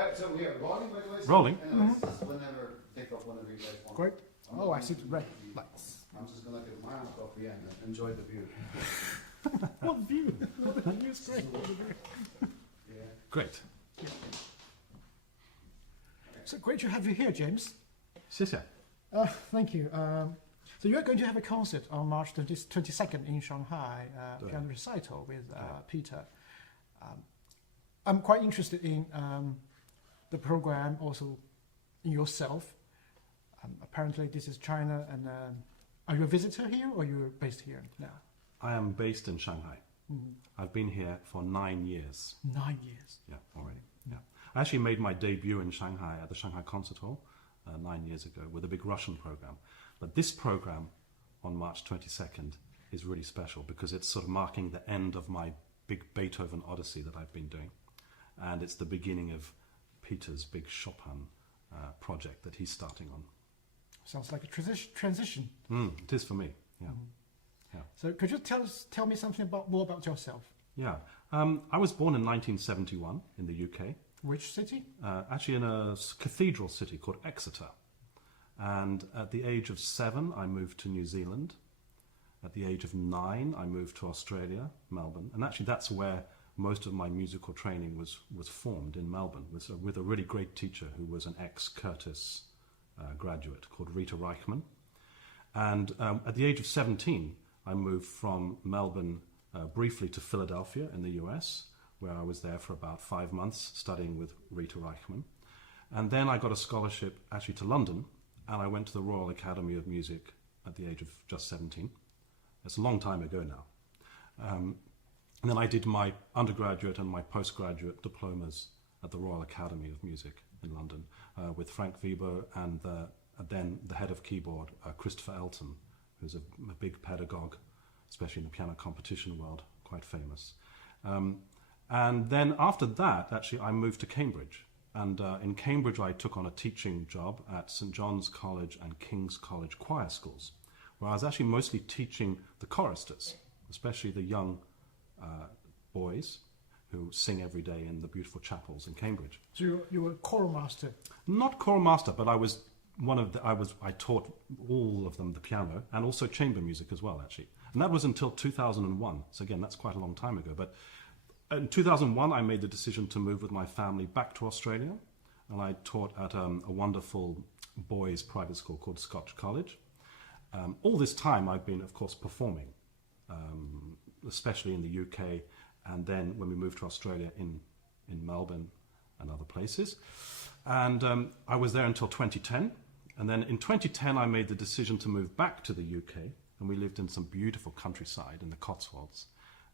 Right, so we are rolling, by the way. So Rolling. just whenever, take off whenever you guys want. Great. I'm Oh, not I see the gonna- red lights. I'm just gonna get my own coffee and enjoy the view. What view? The view is great. Yeah. Great. So great to have you here, James. 谢谢. Thank you. So you're going to have a concert on March 22nd in Shanghai, piano recital with Peter. I'm quite interested in the program, also in yourself. Apparently this is China, and are you a visitor here or you're based here now? I am based in Shanghai. I've been here for 9 years. 9 years. Yeah, already. Yeah. I actually made my debut in Shanghai at the Shanghai Concert Hall 9 years ago with a big Russian program. But this program on March 22nd is really special because it's sort of marking the end of my big Beethoven Odyssey that I've been doing. And it's the beginning of Peter's big Chopin project that he's starting on. Sounds like a transition. It is for me, yeah. Yeah. So could you tell me something more about yourself? Yeah. I was born in 1971 in the UK. Which city? Actually in a cathedral city called Exeter. And at the age of 7, I moved to New Zealand. At the age of 9, I moved to Australia, Melbourne. And actually that's where most of my musical training was formed, in Melbourne, with a really great teacher who was an ex-Curtis graduate called Rita Reichman. And at the age of 17, I moved from Melbourne briefly to Philadelphia in the US, where I was there for about 5 months studying with Rita Reichman. And then I got a scholarship actually to London, and I went to the Royal Academy of Music at the age of just 17. It's a long time ago now. And then I did my undergraduate and my postgraduate diplomas at the Royal Academy of Music in London with Frank Weber and then the head of keyboard, Christopher Elton, who's a big pedagogue, especially in the piano competition world, quite famous. And then after that, actually, I moved to Cambridge. And in Cambridge, I took on a teaching job at St. John's College and King's College choir schools, where I was actually mostly teaching the choristers, especially the young boys who sing every day in the beautiful chapels in Cambridge. So you were a choral master. Not choral master, but I was I taught all of them the piano and also chamber music as well, actually. And that was until 2001. So again, that's quite a long time ago. But in 2001, I made the decision to move with my family back to Australia. And I taught at a wonderful boys' private school called Scotch College. All this time, I've been, of course, performing, especially in the UK. And then when we moved to Australia in Melbourne and other places. And I was there until 2010. And then in 2010, I made the decision to move back to the UK. And we lived in some beautiful countryside in the Cotswolds.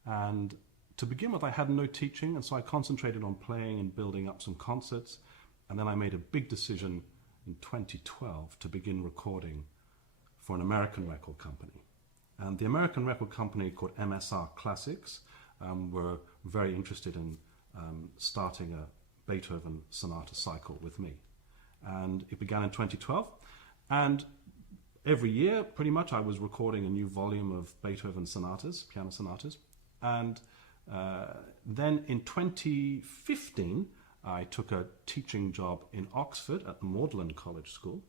And to begin with, I had no teaching. And so I concentrated on playing and building up some concerts. And then I made a big decision in 2012 to begin recording for an American record company. And the American record company called MSR Classics were very interested in starting a Beethoven sonata cycle with me. And it began in 2012. And every year, pretty much, I was recording a new volume of Beethoven sonatas, piano sonatas. And then in 2015, I took a teaching job in Oxford at the Magdalen College School.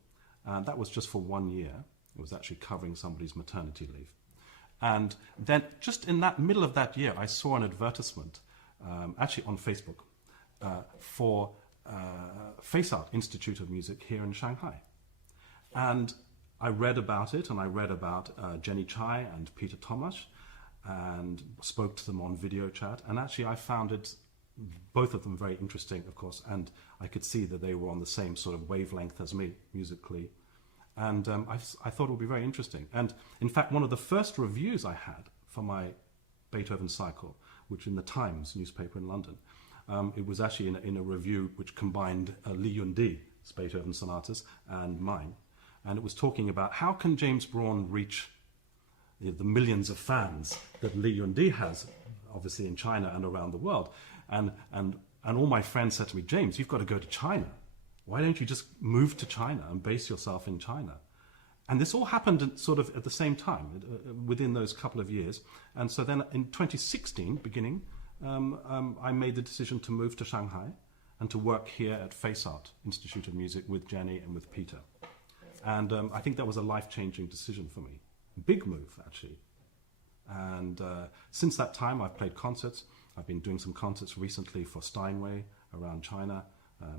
And that was just for 1 year. It was actually covering somebody's maternity leave. And then just in that middle of that year, I saw an advertisement, actually on Facebook, for Face Art Institute of Music here in Shanghai. And I read about it, and I read about Jenny Chai and Peter Tomasz, and spoke to them on video chat. And actually I found it, both of them, very interesting, of course, and I could see that they were on the same sort of wavelength as me, musically. And I thought it would be very interesting. And in fact, one of the first reviews I had for my Beethoven cycle, which in the Times newspaper in London, it was actually in a review which combined Li Yundi's Beethoven sonatas and mine. And it was talking about how can James Brawn reach the millions of fans that Li Yundi has, obviously in China and around the world. And all my friends said to me, James, you've got to go to China. Why don't you just move to China and base yourself in China? And this all happened sort of at the same time, within those couple of years. And so then in 2016, beginning, I made the decision to move to Shanghai. and to work here at Face Art Institute of Music with Jenny and with Peter. And I think that was a life-changing decision for me. Big move, actually. And since that time, I've played concerts. I've been doing some concerts recently for Steinway around China,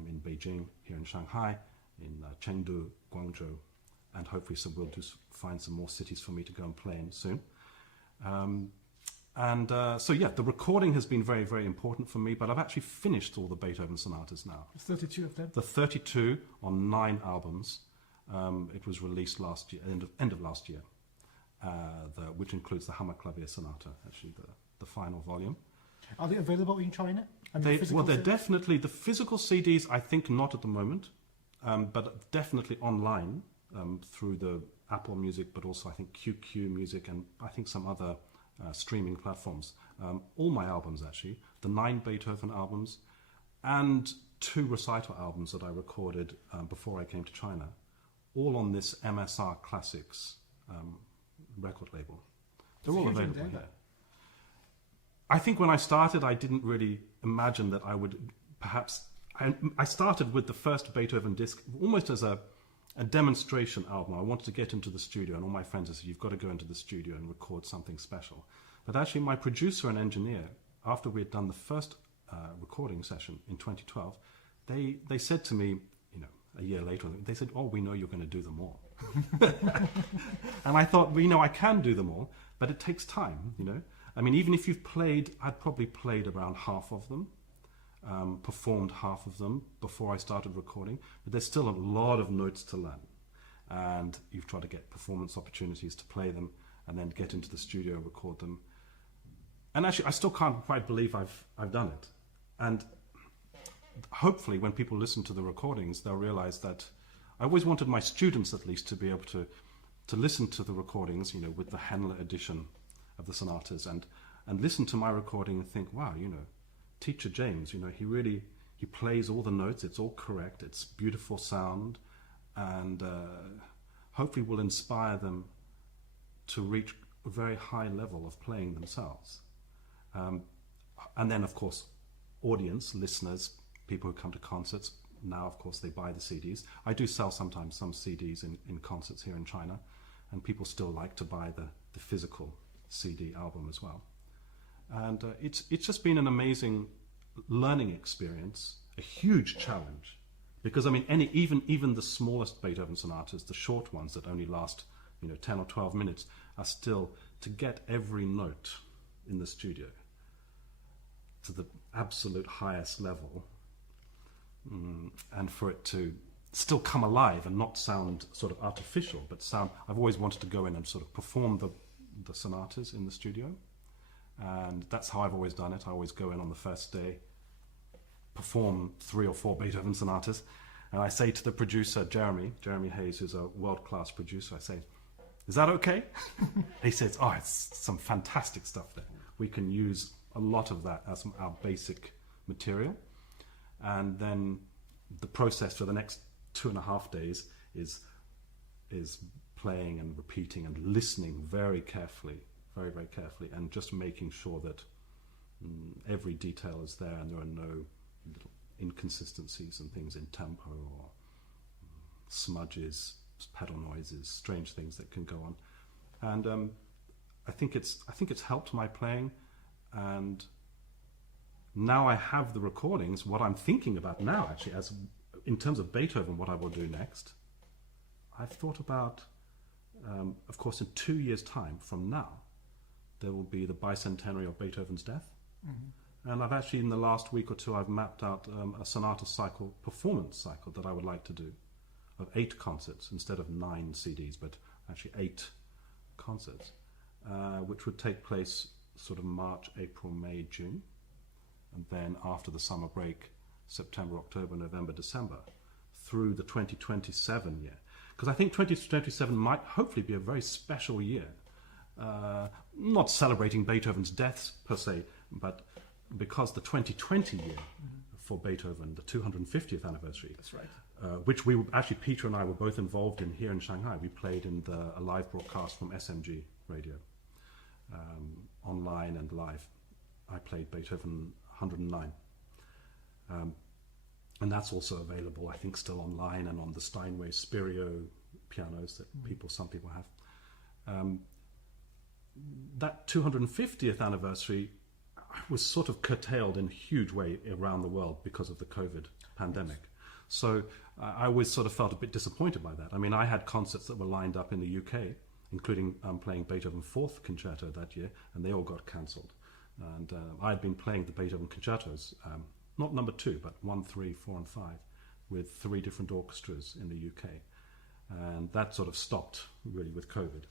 in Beijing, here in Shanghai, in Chengdu, Guangzhou, and hopefully we'll find some more cities for me to go and play in soon. So the recording has been very, very important for me, but I've actually finished all the Beethoven sonatas now. 32 of them? The 32 on 9 albums. It was released last year, end of last year, which includes the Hammerklavier Sonata, actually the final volume. Are they available in China? They're definitely, the physical CDs, I think not at the moment, but definitely online through the Apple Music, but also I think QQ Music and I think some other streaming platforms. All my albums, actually, the 9 Beethoven albums and 2 recital albums that I recorded before I came to China, all on this MSR Classics record label. They're all available here. I think when I started, I didn't really imagine that I would perhaps... I started with the first Beethoven disc almost as a demonstration album. I wanted to get into the studio, and all my friends said, you've got to go into the studio and record something special. But actually, my producer and engineer, after we had done the first recording session in 2012, they said to me, a year later, they said, oh, we know you're going to do them all. And I thought, well, I can do them all, but it takes time, I mean, even if you've played, I'd probably played around half of them, performed half of them before I started recording, but there's still a lot of notes to learn. And you've tried to get performance opportunities to play them and then get into the studio, record them. And actually, I still can't quite believe I've done it. And hopefully when people listen to the recordings, they'll realize that I always wanted my students at least to be able to listen to the recordings, with the Henle edition of the sonatas and listen to my recording and think, wow, teacher James, he plays all the notes, it's all correct, it's beautiful sound, and hopefully will inspire them to reach a very high level of playing themselves. And then, of course, audience, listeners, people who come to concerts, now, of course, they buy the CDs. I do sell sometimes some CDs in concerts here in China, and people still like to buy the physical CD album as well. And it's just been an amazing learning experience, a huge challenge, because I mean, even the smallest Beethoven sonatas, the short ones that only last 10 or 12 minutes, are still to get every note in the studio to the absolute highest level, and for it to still come alive and not sound sort of artificial, but sound. I've always wanted to go in and sort of perform the sonatas in the studio, and that's how I've always done it. I always go in on the first day, perform 3 or 4 Beethoven sonatas, and I say to the producer, Jeremy Hayes, who's a world-class producer, I say, is that okay? He says, oh, it's some fantastic stuff there. We can use a lot of that as our basic material. And then the process for the next 2.5 days is playing and repeating and listening very carefully, very, very carefully, and just making sure that every detail is there and there are no little inconsistencies and things in tempo or smudges, pedal noises, strange things that can go on. And I think it's helped my playing. And now I have the recordings. What I'm thinking about now, actually, as in terms of Beethoven, what I will do next, I've thought about, of course, in 2 years' time from now, there will be the bicentenary of Beethoven's death. Mm-hmm. And I've actually, in the last week or two, I've mapped out a sonata cycle, performance cycle that I would like to do, of 8 concerts instead of 9 CDs, but actually 8 concerts, which would take place sort of March, April, May, June, and then after the summer break, September, October, November, December, through the 2027 year. Because I think 2027 might hopefully be a very special year. Not celebrating Beethoven's death per se, but because the 2020 year for Beethoven, the 250th anniversary. That's right. Which we actually, Peter and I were both involved in here in Shanghai. We played in a live broadcast from SMG radio, online and live. I played Beethoven 109. And that's also available, I think, still online and on the Steinway Spirio pianos that some people have. That 250th anniversary was sort of curtailed in a huge way around the world because of the COVID pandemic. So I always sort of felt a bit disappointed by that. I mean, I had concerts that were lined up in the UK, including playing Beethoven Fourth Concerto that year, and they all got cancelled. And I had been playing the Beethoven concertos, not number 2, but 1, 3, 4, and 5, with 3 different orchestras in the UK. And that sort of stopped really with COVID.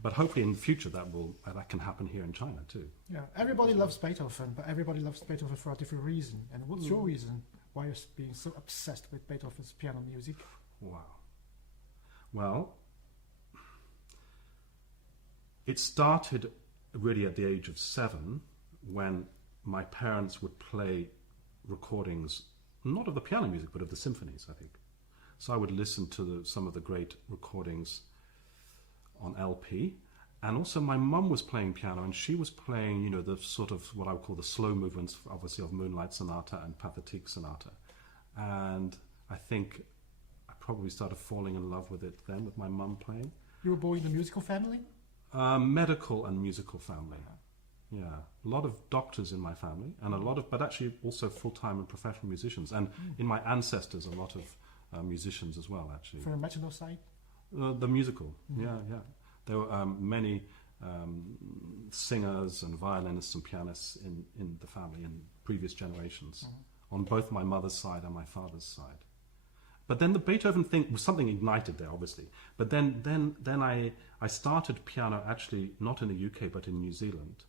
But hopefully in the future that can happen here in China too. Yeah, everybody loves Beethoven, but everybody loves Beethoven for a different reason. And what's your reason why you're being so obsessed with Beethoven's piano music? Wow. Well, it started really at the age of 7 when my parents would play recordings, not of the piano music, but of the symphonies, I think. So I would listen to some of the great recordings on LP. And also my mum was playing piano, and she was playing, you know, the sort of what I would call the slow movements, obviously, of Moonlight Sonata and Pathétique Sonata. And I think I probably started falling in love with it then, with my mum playing. You were born in a musical family? Medical and musical family. Yeah, a lot of doctors in my family, and but actually also full-time and professional musicians. And in my ancestors, a lot of musicians as well, actually. From the maternal side? The musical, yeah. There were many singers and violinists and pianists in the family in previous generations, on both my mother's side and my father's side. But then the Beethoven thing was something ignited there, obviously. But then I started piano actually not in the UK but in New Zealand.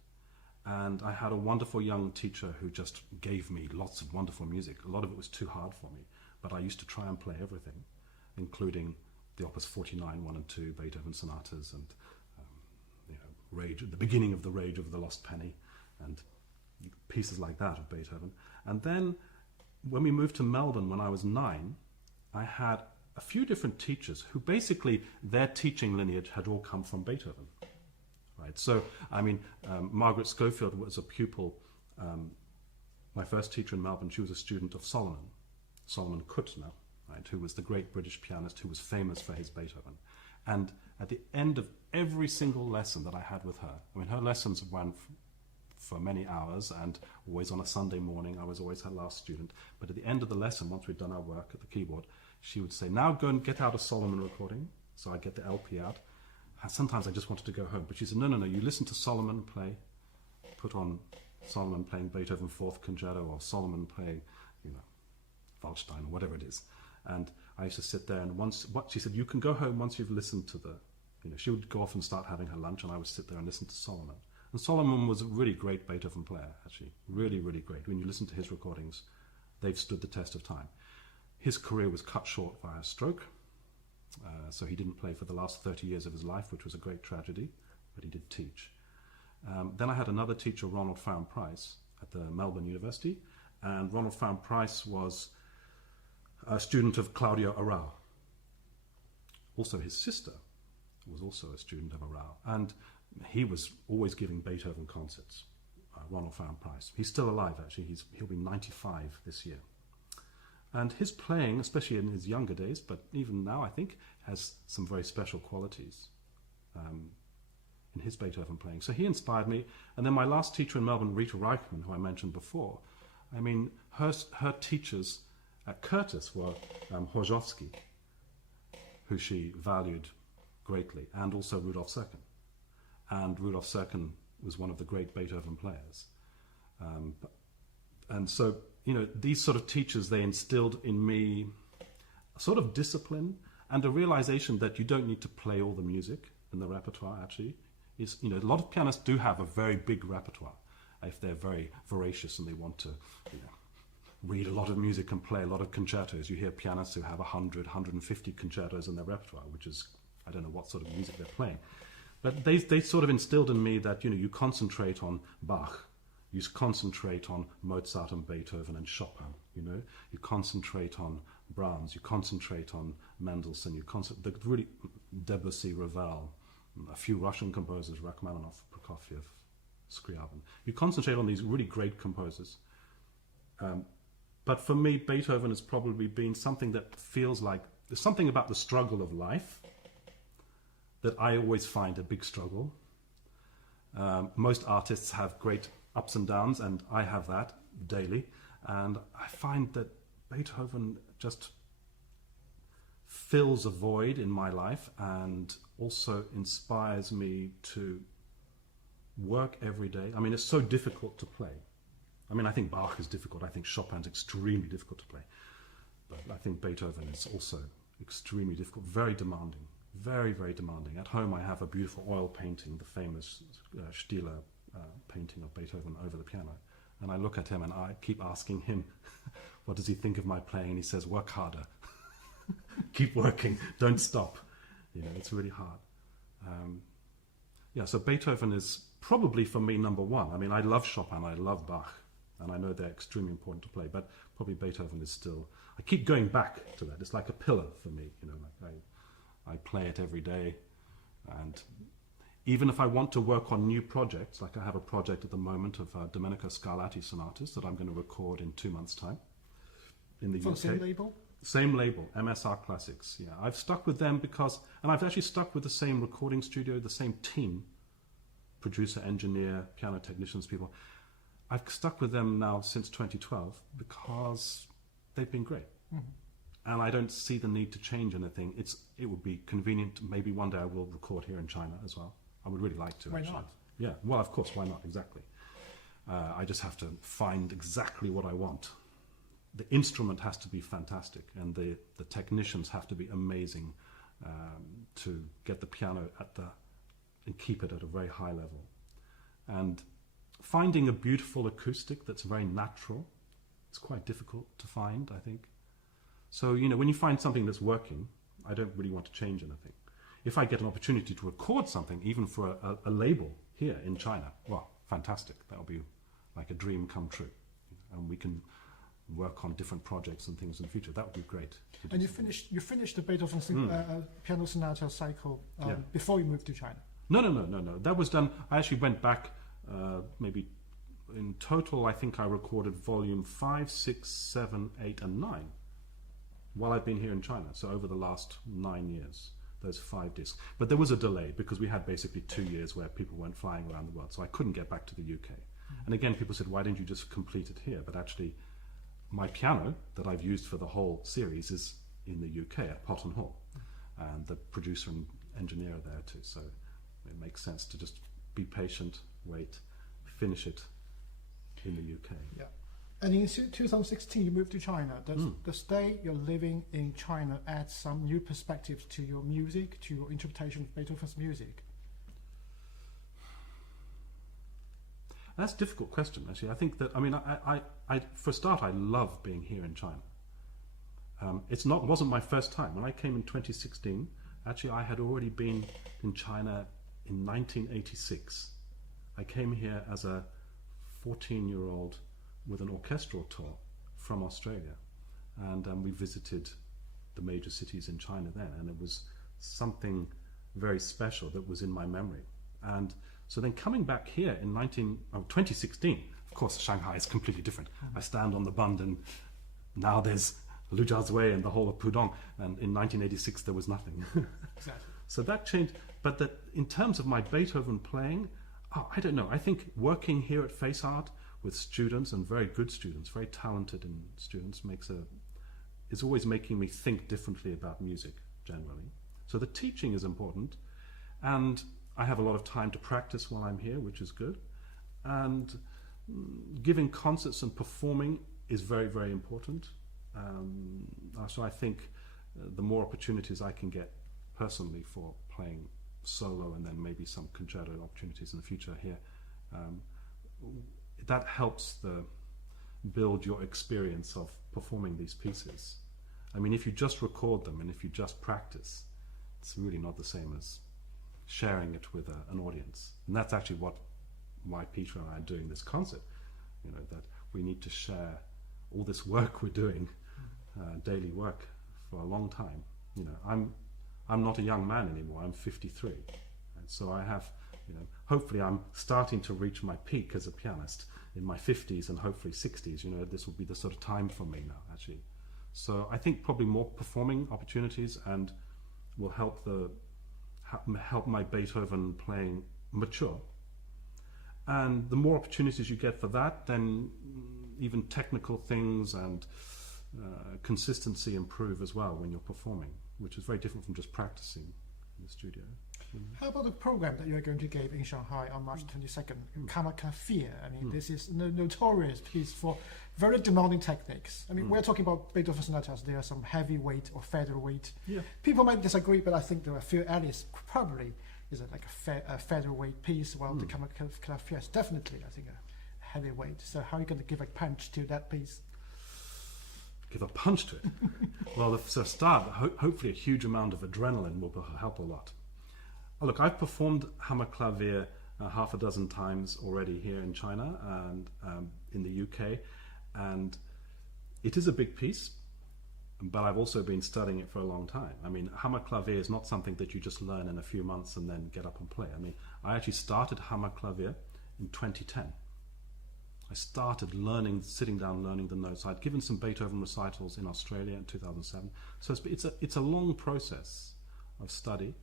And I had a wonderful young teacher who just gave me lots of wonderful music. A lot of it was too hard for me, but I used to try and play everything, including the Opus 49, 1 and 2, Beethoven sonatas, and Rage, the beginning of the Rage of the Lost Penny, and pieces like that of Beethoven. And then when we moved to Melbourne when I was 9, I had a few different teachers who basically their teaching lineage had all come from Beethoven. Right. So, I mean, Margaret Schofield was a pupil. My first teacher in Melbourne, she was a student of Solomon Kuttner, right, who was the great British pianist who was famous for his Beethoven. And at the end of every single lesson that I had with her, I mean, her lessons ran for many hours, and always on a Sunday morning, I was always her last student. But at the end of the lesson, once we'd done our work at the keyboard, she would say, "Now go and get out a Solomon recording." So I'd get the LP out. And sometimes I just wanted to go home. But she said, no, you listen to Solomon play, put on Solomon playing Beethoven Fourth Concerto, or Solomon playing, Waldstein, or whatever it is. And I used to sit there, and she said, you can go home once you've listened to she would go off and start having her lunch, and I would sit there and listen to Solomon. And Solomon was a really great Beethoven player, actually. Really, really great. When you listen to his recordings, they've stood the test of time. His career was cut short by a stroke. So he didn't play for the last 30 years of his life, which was a great tragedy, but he did teach. Then I had another teacher, Ronald Farren-Price, at the Melbourne University, and Ronald Farren-Price was a student of Claudio Arrau. Also his sister was also a student of Arrau, and he was always giving Beethoven concerts, Ronald Farren-Price. He's still alive, actually. He'll be 95 this year. And his playing, especially in his younger days, but even now I think, has some very special qualities in his Beethoven playing. So he inspired me. And then my last teacher in Melbourne, Rita Reichman, who I mentioned before, I mean, her teachers at Curtis were Horzowski, who she valued greatly, and also Rudolf Serkin. And Rudolf Serkin was one of the great Beethoven players. And so, these sort of teachers, they instilled in me a sort of discipline and a realization that you don't need to play all the music in the repertoire, actually. A lot of pianists do have a very big repertoire if they're very voracious and they want to read a lot of music and play a lot of concertos. You hear pianists who have 100, 150 concertos in their repertoire, which is, I don't know what sort of music they're playing. But they sort of instilled in me that, you concentrate on Bach. You concentrate on Mozart and Beethoven and Chopin, You concentrate on Brahms. You concentrate on Mendelssohn. Really Debussy, Ravel, a few Russian composers, Rachmaninoff, Prokofiev, Scriabin. You concentrate on these really great composers. But for me, Beethoven has probably been something that feels like there's something about the struggle of life that I always find a big struggle. Most artists have great ups and downs, and I have that daily. And I find that Beethoven just fills a void in my life and also inspires me to work every day. I mean, it's so difficult to play. I mean, I think Bach is difficult. I think Chopin's extremely difficult to play. But I think Beethoven is also extremely difficult, very demanding, very, very demanding. At home, I have a beautiful oil painting, the famous Stieler painting of Beethoven over the piano. And I look at him and I keep asking him, what does he think of my playing? And he says, work harder. Keep working. Don't stop. You know, it's really hard. So Beethoven is probably for me number one. I mean, I love Chopin, I love Bach, and I know they're extremely important to play, but probably Beethoven is still, I keep going back to that. It's like a pillar for me, you know, like I play it every day. And even if I want to work on new projects, like I have a project at the moment of Domenico Scarlatti sonatas that I'm going to record in 2 months' time in the UK. For the same label? Same label, MSR Classics. Yeah, I've stuck with them because, and I've actually stuck with the same recording studio, the same team, producer, engineer, piano technicians, people. I've stuck with them now since 2012 because they've been great. Mm-hmm. And I don't see the need to change anything. It would be convenient. Maybe one day I will record here in China as well. I would really like to. Why actually. not? Yeah, well, of course, why not? Exactly. I just have to find exactly what I want. The instrument has to be fantastic, and the technicians have to be amazing to get the piano and keep it at a very high level. And finding a beautiful acoustic that's very natural, it's quite difficult to find, I think. So, you know, when you find something that's working, I don't really want to change anything. If I get an opportunity to record something, even for a label here in China, well, fantastic. That'll be like a dream come true. And we can work on different projects and things in the future. That would be great. And you finished the Beethoven piano sonata cycle before you moved to China? No. That was done. I actually went back maybe in total, I think I recorded volume 5, 6, 7, 8, and 9 while I've been here in China. So over the last 9 years, those 5 discs. But there was a delay because we had basically 2 years where people weren't flying around the world. So I couldn't get back to the UK. And again, people said, why didn't you just complete it here? But actually, my piano that I've used for the whole series is in the UK at Potton Hall. And the producer and engineer are there too. So it makes sense to just be patient, wait, finish it in the UK. Yeah. And in 2016, you moved to China. Does the stay you're living in China add some new perspectives to your music, to your interpretation of Beethoven's music? That's a difficult question, actually. I think that, I mean, I for a start, I love being here in China. It wasn't my first time. When I came in 2016, actually, I had already been in China in 1986. I came here as a 14-year-old with an orchestral tour from Australia. And we visited the major cities in China then. And it was something very special that was in my memory. And so then coming back here in 2016, of course, Shanghai is completely different. I stand on the Bund and now there's Lujiazui and the whole of Pudong. And in 1986, there was nothing. Exactly. So that changed. But that in terms of my Beethoven playing, I don't know. I think working here at Face Art with students and very good students, very talented students, is always making me think differently about music generally. So the teaching is important. And I have a lot of time to practice while I'm here, which is good. And giving concerts and performing is very, very important. So I think the more opportunities I can get personally for playing solo and then maybe some concerto opportunities in the future here, that helps build your experience of performing these pieces. I mean, if you just record them and if you just practice, it's really not the same as sharing it with an audience. And that's actually why Peter and I are doing this concert, you know, that we need to share all this work we're doing, daily work for a long time. You know, I'm not a young man anymore, I'm 53. And so I have Hopefully I'm starting to reach my peak as a pianist in my 50s and hopefully 60s. This will be the sort of time for me now, actually. So I think probably more performing opportunities and will help my Beethoven playing mature. And the more opportunities you get for that, then even technical things and consistency improve as well when you're performing, which is very different from just practicing in the studio. How about the program that you are going to give in Shanghai on March 22nd, Kammerklavier? I mean, this is a notorious piece for very demanding techniques. I mean, we're talking about Beethoven sonatas. There are some heavyweight or featherweight. Yeah. People might disagree, but I think the Phil Ellis probably is like a featherweight piece, while the Kammerklavier is definitely, I think, a heavyweight. So how are you going to give a punch to that piece? Give a punch to it? Well, to start, hopefully a huge amount of adrenaline will help a lot. Look, I've performed Hammerklavier half a dozen times already here in China and in the UK, and it is a big piece, but I've also been studying it for a long time. I mean, Hammerklavier is not something that you just learn in a few months and then get up and play. I mean, I actually started Hammerklavier in 2010. I started sitting down learning the notes. I'd given some Beethoven recitals in Australia in 2007. So it's a long process of study.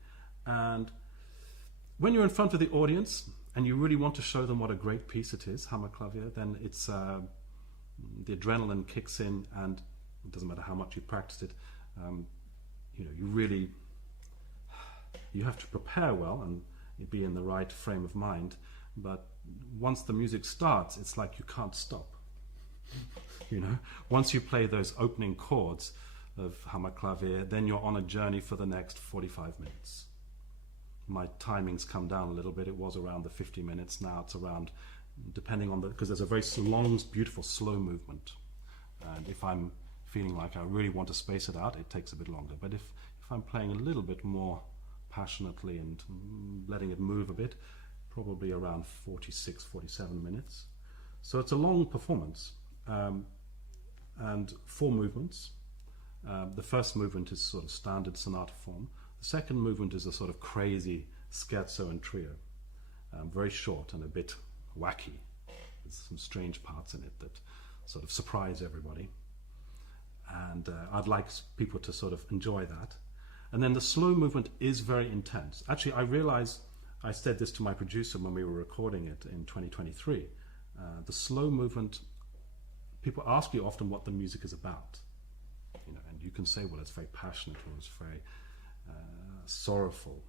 And when you're in front of the audience and you really want to show them what a great piece it is, Hammerklavier, then it's the adrenaline kicks in, and it doesn't matter how much you practiced it. You have to prepare well and be in the right frame of mind. But once the music starts, it's like you can't stop. Once you play those opening chords of Hammerklavier, then you're on a journey for the next 45 minutes. My timings come down a little bit. It was around the 50 minutes. Now it's around, depending on because there's a very long, beautiful, slow movement. And if I'm feeling like I really want to space it out, it takes a bit longer. But if I'm playing a little bit more passionately and letting it move a bit, probably around 46, 47 minutes. So it's a long performance. And 4 movements. The first movement is sort of standard sonata form. The second movement is a sort of crazy scherzo and trio. Very short and a bit wacky. There's some strange parts in it that sort of surprise everybody. And I'd like people to sort of enjoy that. And then the slow movement is very intense. Actually, I realized, I said this to my producer when we were recording it in 2023. The slow movement, people ask you often what the music is about. And you can say, well, it's very passionate or it's very sorrowful.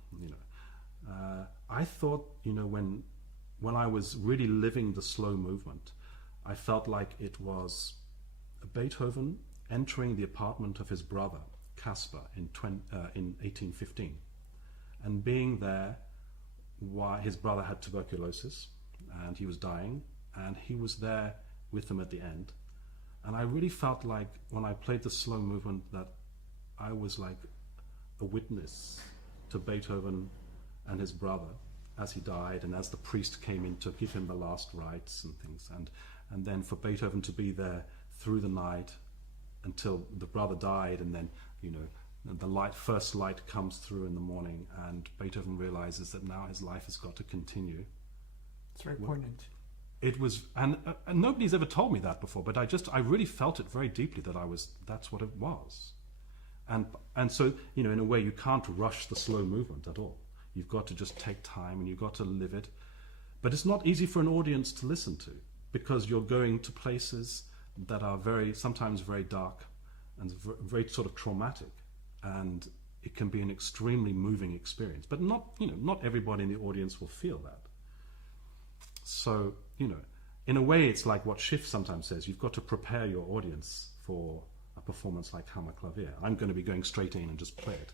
I thought, when I was really living the slow movement, I felt like it was Beethoven entering the apartment of his brother, Caspar, in 1815, and being there while his brother had tuberculosis and he was dying, and he was there with him at the end. And I really felt like when I played the slow movement that I was like a witness to Beethoven and his brother as he died, and as the priest came in to give him the last rites and things, and then for Beethoven to be there through the night until the brother died, and then the first light comes through in the morning, and Beethoven realizes that now his life has got to continue. It's very poignant. It was, and nobody's ever told me that before, but I really felt it very deeply that's what it was. And so, in a way, you can't rush the slow movement at all. You've got to just take time and you've got to live it. But it's not easy for an audience to listen to, because you're going to places that are sometimes very dark and very sort of traumatic. And it can be an extremely moving experience. But not everybody in the audience will feel that. So, in a way, it's like what Schiff sometimes says, you've got to prepare your audience for a performance like Hammerklavier. I'm going to be going straight in and just play it.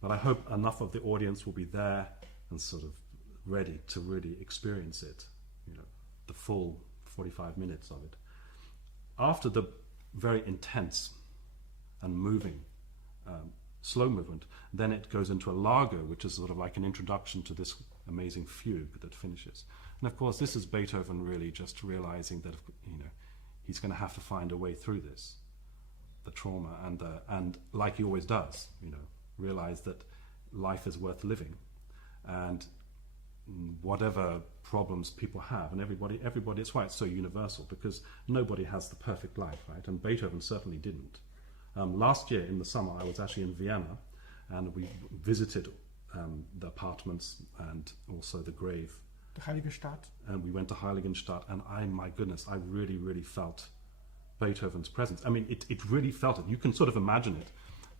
But I hope enough of the audience will be there and sort of ready to really experience it, the full 45 minutes of it. After the very intense and moving slow movement, then it goes into a largo, which is sort of like an introduction to this amazing fugue that finishes. And of course, this is Beethoven really just realizing that he's going to have to find a way through this, the trauma, and like he always does, realize that life is worth living, and whatever problems people have, and everybody, it's why it's so universal, because nobody has the perfect life, right? And Beethoven certainly didn't. Last year in the summer, I was actually in Vienna, and we visited the apartments and also the grave. The Heiligenstadt. And we went to Heiligenstadt, and my goodness, I really, really felt Beethoven's presence. I mean, it really felt it. You can sort of imagine it.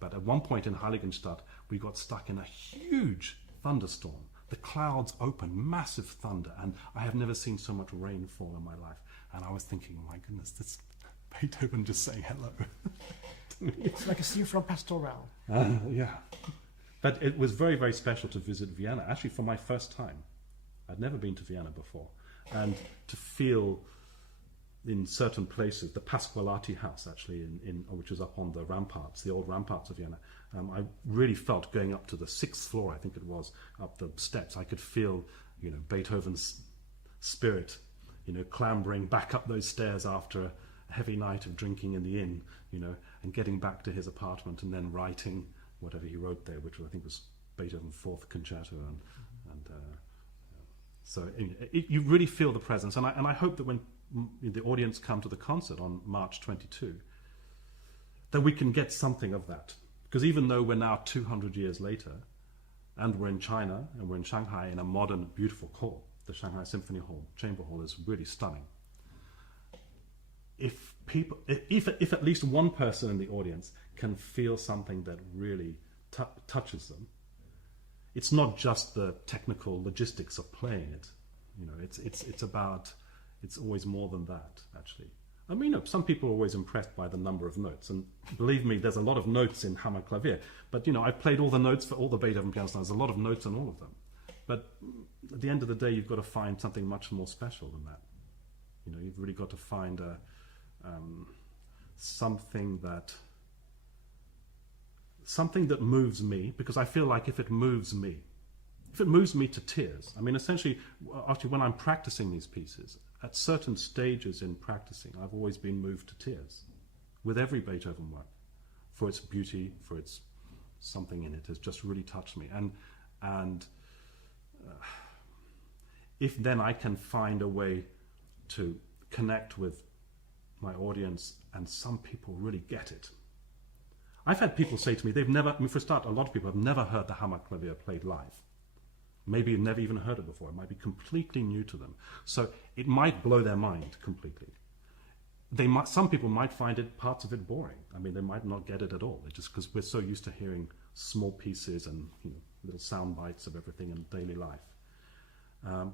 But at one point in Heiligenstadt, we got stuck in a huge thunderstorm. The clouds opened, massive thunder, and I have never seen so much rain fall in my life. And I was thinking, oh my goodness, this Beethoven just saying hello to me. It's like a scene from Pastoral. Yeah. But it was very, very special to visit Vienna, actually for my first time. I'd never been to Vienna before. And to feel in certain places, the Pasqualati house actually, which is up on the ramparts, the old ramparts of Vienna, I really felt going up to the 6th floor, I think it was, up the steps, I could feel, Beethoven's spirit, clambering back up those stairs after a heavy night of drinking in the inn, and getting back to his apartment and then writing whatever he wrote there, which I think was Beethoven's 4th concerto, so you really feel the presence, and I hope that when the audience come to the concert on March 22, that we can get something of that. Because even though we're now 200 years later, and we're in China, and we're in Shanghai in a modern, beautiful hall, the Shanghai Symphony Hall, Chamber Hall is really stunning. If at least one person in the audience can feel something that really touches them, it's not just the technical logistics of playing it. It's always more than that, actually. I mean, some people are always impressed by the number of notes, and believe me, there's a lot of notes in Hammer Clavier. But I've played all the notes for all the Beethoven pianos. There's a lot of notes on all of them. But at the end of the day, you've got to find something much more special than that. You've really got to find something that moves me, because I feel like if it moves me to tears, I mean, essentially, actually, when I'm practicing these pieces, at certain stages in practicing, I've always been moved to tears with every Beethoven work, for its beauty, for its something in it has just really touched me. And if then I can find a way to connect with my audience, and some people really get it. I've had people say to me, they've never, for a start, a lot of people have never heard the Hammer Clavier played live. Maybe never even heard it before. It might be completely new to them. So it might blow their mind completely. Some people might find parts of it boring. I mean, they might not get it at all. It's just because we're so used to hearing small pieces and little sound bites of everything in daily life.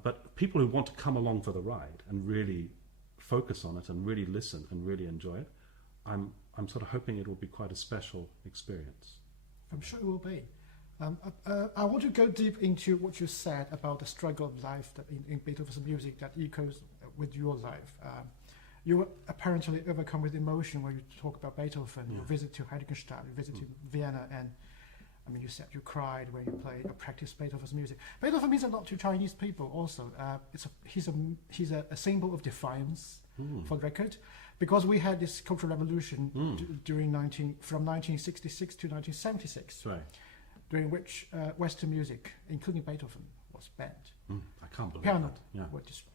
But people who want to come along for the ride and really focus on it and really listen and really enjoy it, I'm sort of hoping it will be quite a special experience. I'm sure it will be. I want to go deep into what you said about the struggle of life that in Beethoven's music that echoes with your life. You were apparently overcome with emotion when you talk about Beethoven. Yeah. You visit to Heiligenstadt, you visit to Vienna, and I mean, you said you cried when you played or practiced Beethoven's music. Beethoven means a lot to Chinese people also. He's a symbol of defiance, for the record, because we had this Cultural Revolution from 1966 to 1976. That's right. During which Western music, including Beethoven, was banned. I can't believe that. Yeah.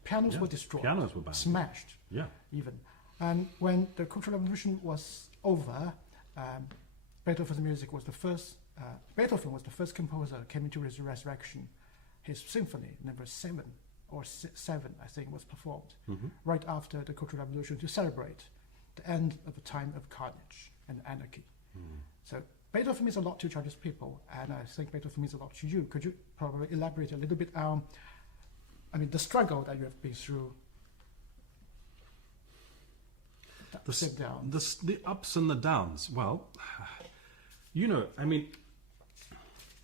Pianos were destroyed. Pianos were banned. Smashed. Yeah. Even. And when the Cultural Revolution was over, Beethoven was the first composer who came into his resurrection. His symphony, number 7 or 7, I think, was performed right after the Cultural Revolution to celebrate the end of the time of carnage and anarchy. So Beethoven means a lot to Chinese people, and I think Beethoven means a lot to you. Could you probably elaborate a little bit on, the struggle that you have been through? The ups and the downs. Well,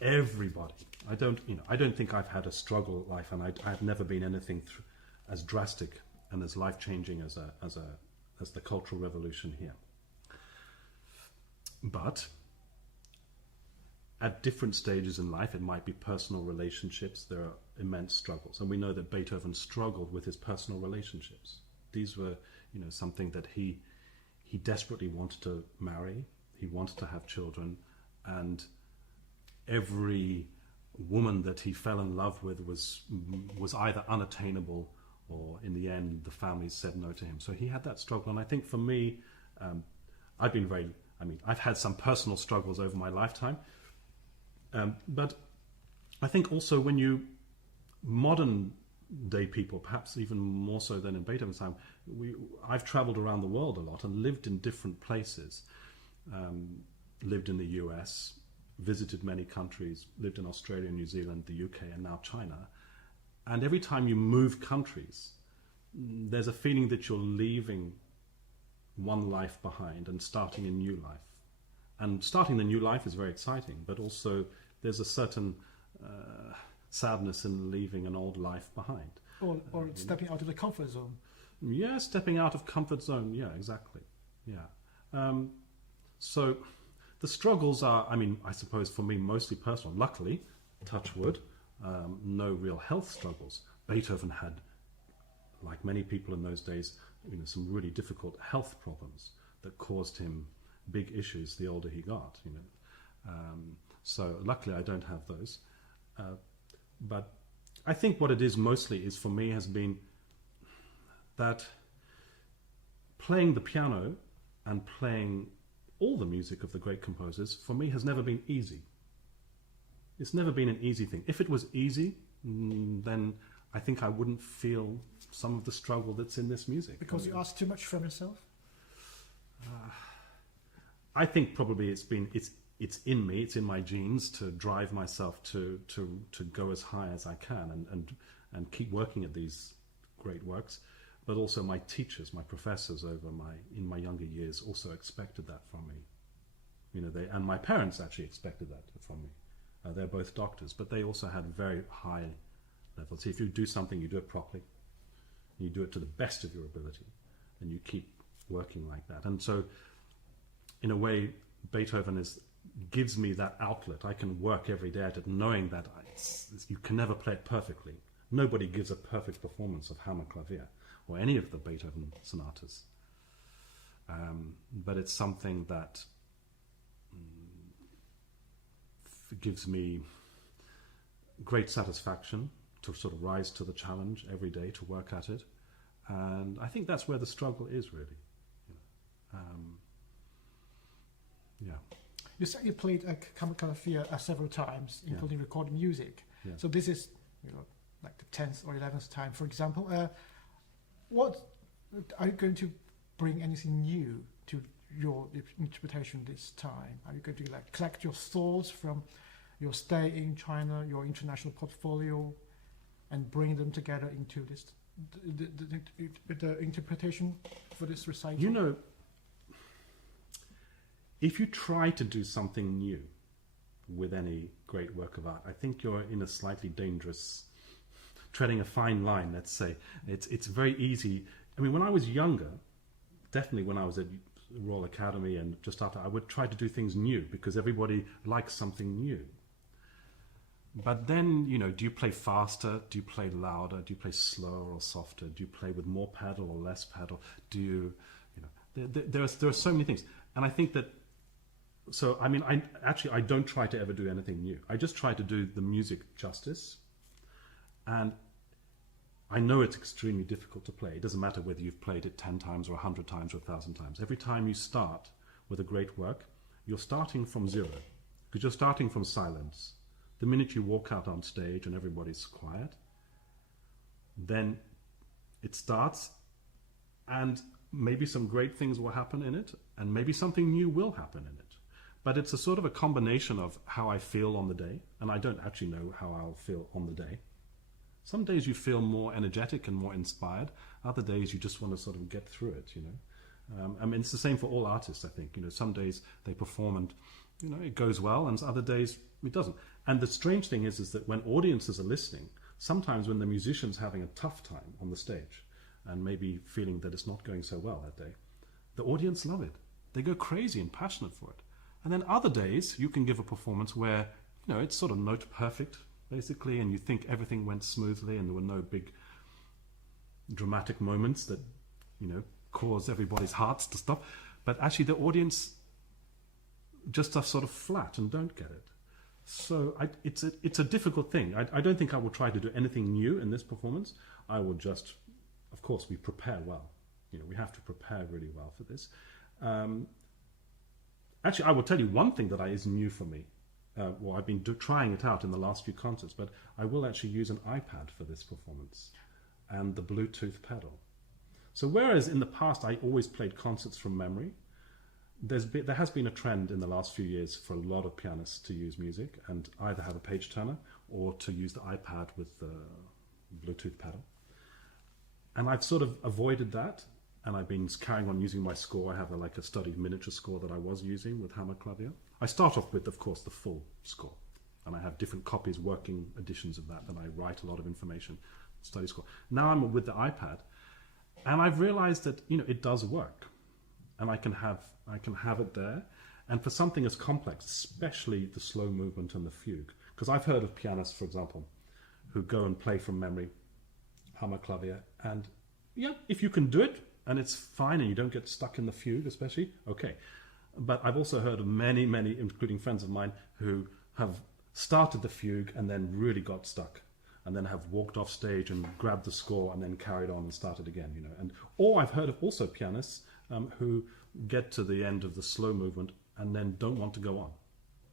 everybody. I don't think I've had a struggle life, and I've never been anything as drastic and as life-changing as the Cultural Revolution here. But at different stages in life, it might be personal relationships. There are immense struggles, and we know that Beethoven struggled with his personal relationships. These were, something that he desperately wanted to marry. He wanted to have children, and every woman that he fell in love with was either unattainable, or in the end the family said no to him. So he had that struggle. And I think for me, I've had some personal struggles over my lifetime, but I think also when you modern day people, perhaps even more so than in Beethoven's time, I've traveled around the world a lot and lived in different places. Lived in the US, visited many countries, lived in Australia, New Zealand, the UK, and now China. And every time you move countries, there's a feeling that you're leaving one life behind and starting a new life. And starting the new life is very exciting, but also there's a certain sadness in leaving an old life behind. Or stepping out of the comfort zone. Yeah, stepping out of comfort zone. Yeah, exactly. Yeah. So the struggles are, I suppose for me, mostly personal. Luckily, touch wood, no real health struggles. Beethoven had, like many people in those days, some really difficult health problems that caused him big issues the older he got. So luckily I don't have those. But I think what it is mostly is for me has been that playing the piano and playing all the music of the great composers for me has never been easy. It's never been an easy thing. If it was easy, then I think I wouldn't feel some of the struggle that's in this music. Because you ask too much from yourself? I think probably it's in me, it's in my genes to drive myself to go as high as I can and keep working at these great works. But also my teachers, my professors in my younger years also expected that from me. And my parents actually expected that from me. They're both doctors, but they also had very high levels. If you do something, you do it properly. You do it to the best of your ability, and you keep working like that. And so, in a way, Beethoven gives me that outlet. I can work every day at it, knowing that you can never play it perfectly. Nobody gives a perfect performance of Hammerklavier or any of the Beethoven sonatas. But it's something that gives me great satisfaction to sort of rise to the challenge every day, to work at it. And I think that's where the struggle is, really. Yeah. You said you played Hammerklavier several times, including recording music. Yeah. So this is, like the 10th or 11th time, for example. What are you going to bring anything new to your interpretation this time? Are you going to collect your thoughts from your stay in China, your international portfolio, and bring them together into this the interpretation for this recital? If you try to do something new with any great work of art, I think you're in a slightly dangerous, treading a fine line, let's say. It's very easy. When I was younger, definitely when I was at Royal Academy and just after, I would try to do things new because everybody likes something new. But then, do you play faster? Do you play louder? Do you play slower or softer? Do you play with more pedal or less pedal? There are so many things. And I think that, I don't try to ever do anything new. I just try to do the music justice. And I know it's extremely difficult to play. It doesn't matter whether you've played it 10 times or 100 times or 1,000 times. Every time you start with a great work, you're starting from zero, because you're starting from silence. The minute you walk out on stage and everybody's quiet, then it starts, and maybe some great things will happen in it, and maybe something new will happen in it. But it's a sort of a combination of how I feel on the day, and I don't actually know how I'll feel on the day. Some days you feel more energetic and more inspired. Other days you just want to sort of get through it, it's the same for all artists, I think. Some days they perform and, it goes well, and other days it doesn't. And the strange thing is that when audiences are listening, sometimes when the musician's having a tough time on the stage and maybe feeling that it's not going so well that day, the audience love it. They go crazy and passionate for it. And then other days you can give a performance where, it's sort of note perfect, basically, and you think everything went smoothly and there were no big dramatic moments that, cause everybody's hearts to stop. But actually the audience just are sort of flat and don't get it. So it's a difficult thing. I don't think I will try to do anything new in this performance. I will just, of course, we prepare well. We have to prepare really well for this. Actually, I will tell you one thing that is new for me. Well, I've been trying it out in the last few concerts, but I will actually use an iPad for this performance and the Bluetooth pedal. So whereas in the past I always played concerts from memory, there has been a trend in the last few years for a lot of pianists to use music and either have a page turner or to use the iPad with the Bluetooth pedal. And I've sort of avoided that, and I've been carrying on using my score. I have a studied miniature score that I was using with Hammerklavier. I start off with, of course, the full score, and I have different copies, working editions of that I write a lot of information, study score. Now I'm with the iPad, and I've realized that it does work, and I can have it there. And for something as complex, especially the slow movement and the fugue, because I've heard of pianists, for example, who go and play from memory Hammerklavier, and yeah, if you can do it and it's fine and you don't get stuck in the fugue especially, okay. But I've also heard of many, including friends of mine, who have started the fugue and then really got stuck, and then have walked off stage and grabbed the score and then carried on and started again, or I've heard of also pianists who get to the end of the slow movement and then don't want to go on.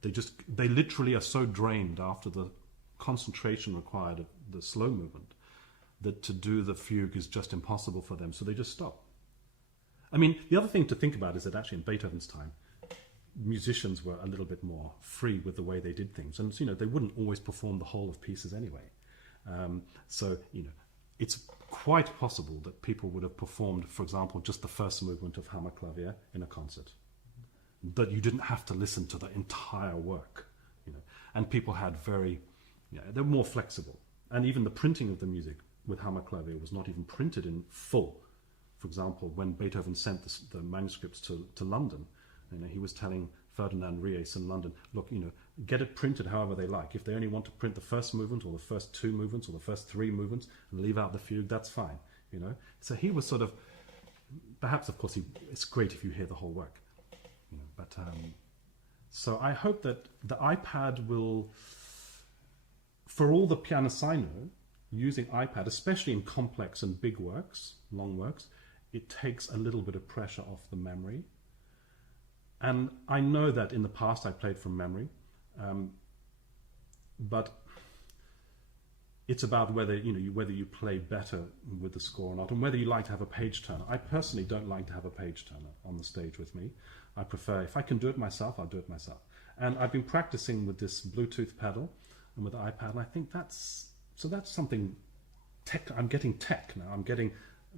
They literally are so drained after the concentration required of the slow movement that to do the fugue is just impossible for them, so they just stop. I mean, the other thing to think about is that actually in Beethoven's time, musicians were a little bit more free with the way they did things, and they wouldn't always perform the whole of pieces anyway. So it's quite possible that people would have performed, for example, just the first movement of Hammerklavier in a concert, that you didn't have to listen to the entire work, and people had they were more flexible, and even the printing of the music with Hammerklavier was not even printed in full. For example, when Beethoven sent the manuscripts to London, he was telling Ferdinand Ries in London, look, get it printed however they like. If they only want to print the first movement or the first two movements or the first three movements and leave out the fugue, that's fine. So he was sort of, perhaps, of course, it's great if you hear the whole work. But so I hope that the iPad will, for all the pianists I know, using iPad, especially in complex and big works, long works, it takes a little bit of pressure off the memory. And I know that in the past I played from memory, but it's about whether you play better with the score or not, and whether you like to have a page turner. I personally don't like to have a page turner on the stage with me. I prefer, if I can do it myself, I'll do it myself. And I've been practicing with this Bluetooth pedal and with the iPad, and I think that's something tech. I'm getting tech now. I'm getting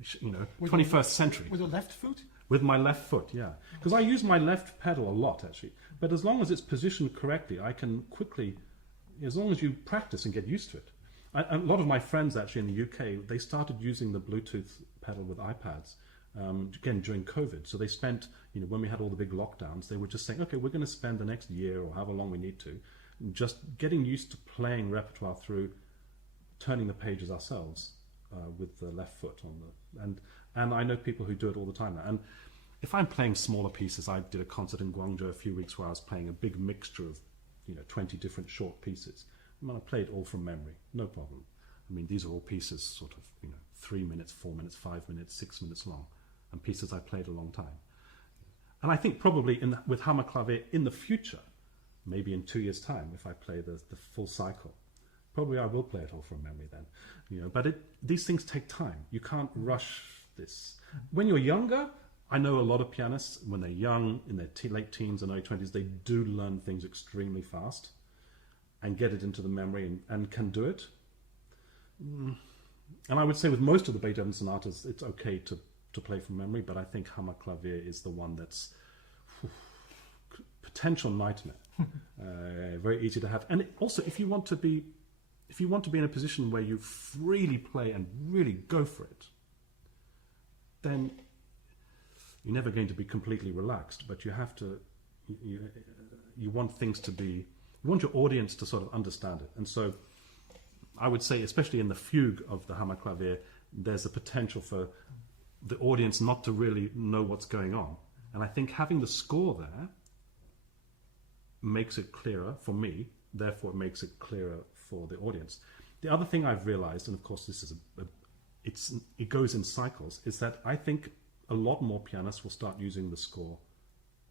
21st century. With your left foot? With my left foot, yeah. Because I use my left pedal a lot, actually. But as long as it's positioned correctly, I can quickly, as long as you practice and get used to it. A lot of my friends, actually, in the UK, they started using the Bluetooth pedal with iPads, again, during COVID. So they spent, when we had all the big lockdowns, they were just saying, okay, we're going to spend the next year or however long we need to, just getting used to playing repertoire through turning the pages ourselves with the left foot on the and I know people who do it all the time now. And if I'm playing smaller pieces, I did a concert in Guangzhou a few weeks where I was playing a big mixture of 20 different short pieces. I played all from memory, no problem. I mean, these are all pieces sort of 3 minutes, 4 minutes, 5 minutes, 6 minutes long, and pieces I played a long time. And I think probably with Hammerklavier in the future, maybe in 2 years' time, if I play the full cycle, probably I will play it all from memory then. But these things take time. You can't rush this. When you're younger, I know a lot of pianists, when they're young, in their late teens and early 20s, they do learn things extremely fast and get it into the memory and can do it. And I would say with most of the Beethoven sonatas, it's okay to play from memory, but I think Hammerklavier is the one that's potential nightmare. Very easy to have. And also, if you want to be in a position where you freely play and really go for it, then you're never going to be completely relaxed, but you have to, you want things to be, you want your audience to sort of understand it. And so I would say, especially in the fugue of the Hammerklavier, there's a potential for the audience not to really know what's going on. And I think having the score there makes it clearer for me therefore it makes it clearer for the audience. The other thing I've realized, and of course this is it goes in cycles, is that I think a lot more pianists will start using the score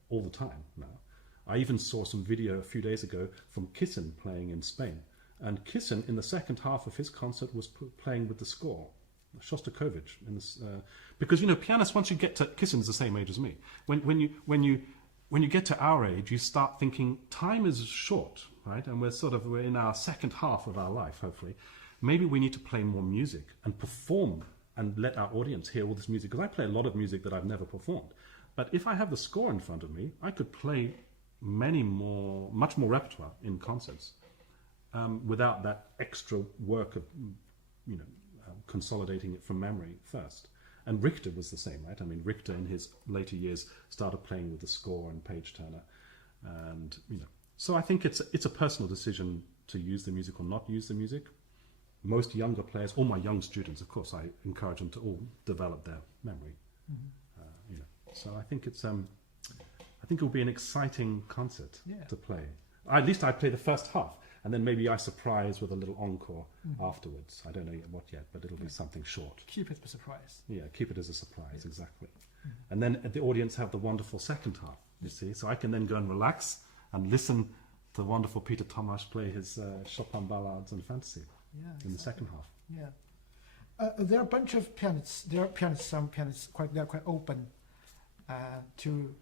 all the time now. I even saw some video a few days ago from Kissin playing in Spain. And Kissin, in the second half of his concert, was playing with the score, Shostakovich. Because, pianists, once you get to... Kissin's the same age as me. When you get to our age, you start thinking time is short, right? And we're in our second half of our life, hopefully. Maybe we need to play more music and perform and let our audience hear all this music. Because I play a lot of music that I've never performed. But if I have the score in front of me, I could play much more repertoire in concerts without that extra work of, consolidating it from memory first. And Richter was the same, right? I mean, Richter in his later years started playing with the score and page turner, and So I think it's a personal decision to use the music or not use the music. Most younger players, all my young students, of course, I encourage them to all develop their memory. So I think it will be an exciting concert to play. At least I play the first half, and then maybe I surprise with a little encore afterwards. I don't know what yet, but it'll be something short. Keep it a surprise. Yeah, keep it as a surprise, exactly. And then the audience have the wonderful second half, you see. So I can then go and relax and listen to the wonderful Peter Tomasz play his Chopin ballads and fantasy in the second half. Yeah. There are a bunch of pianists. Some pianists they're quite open to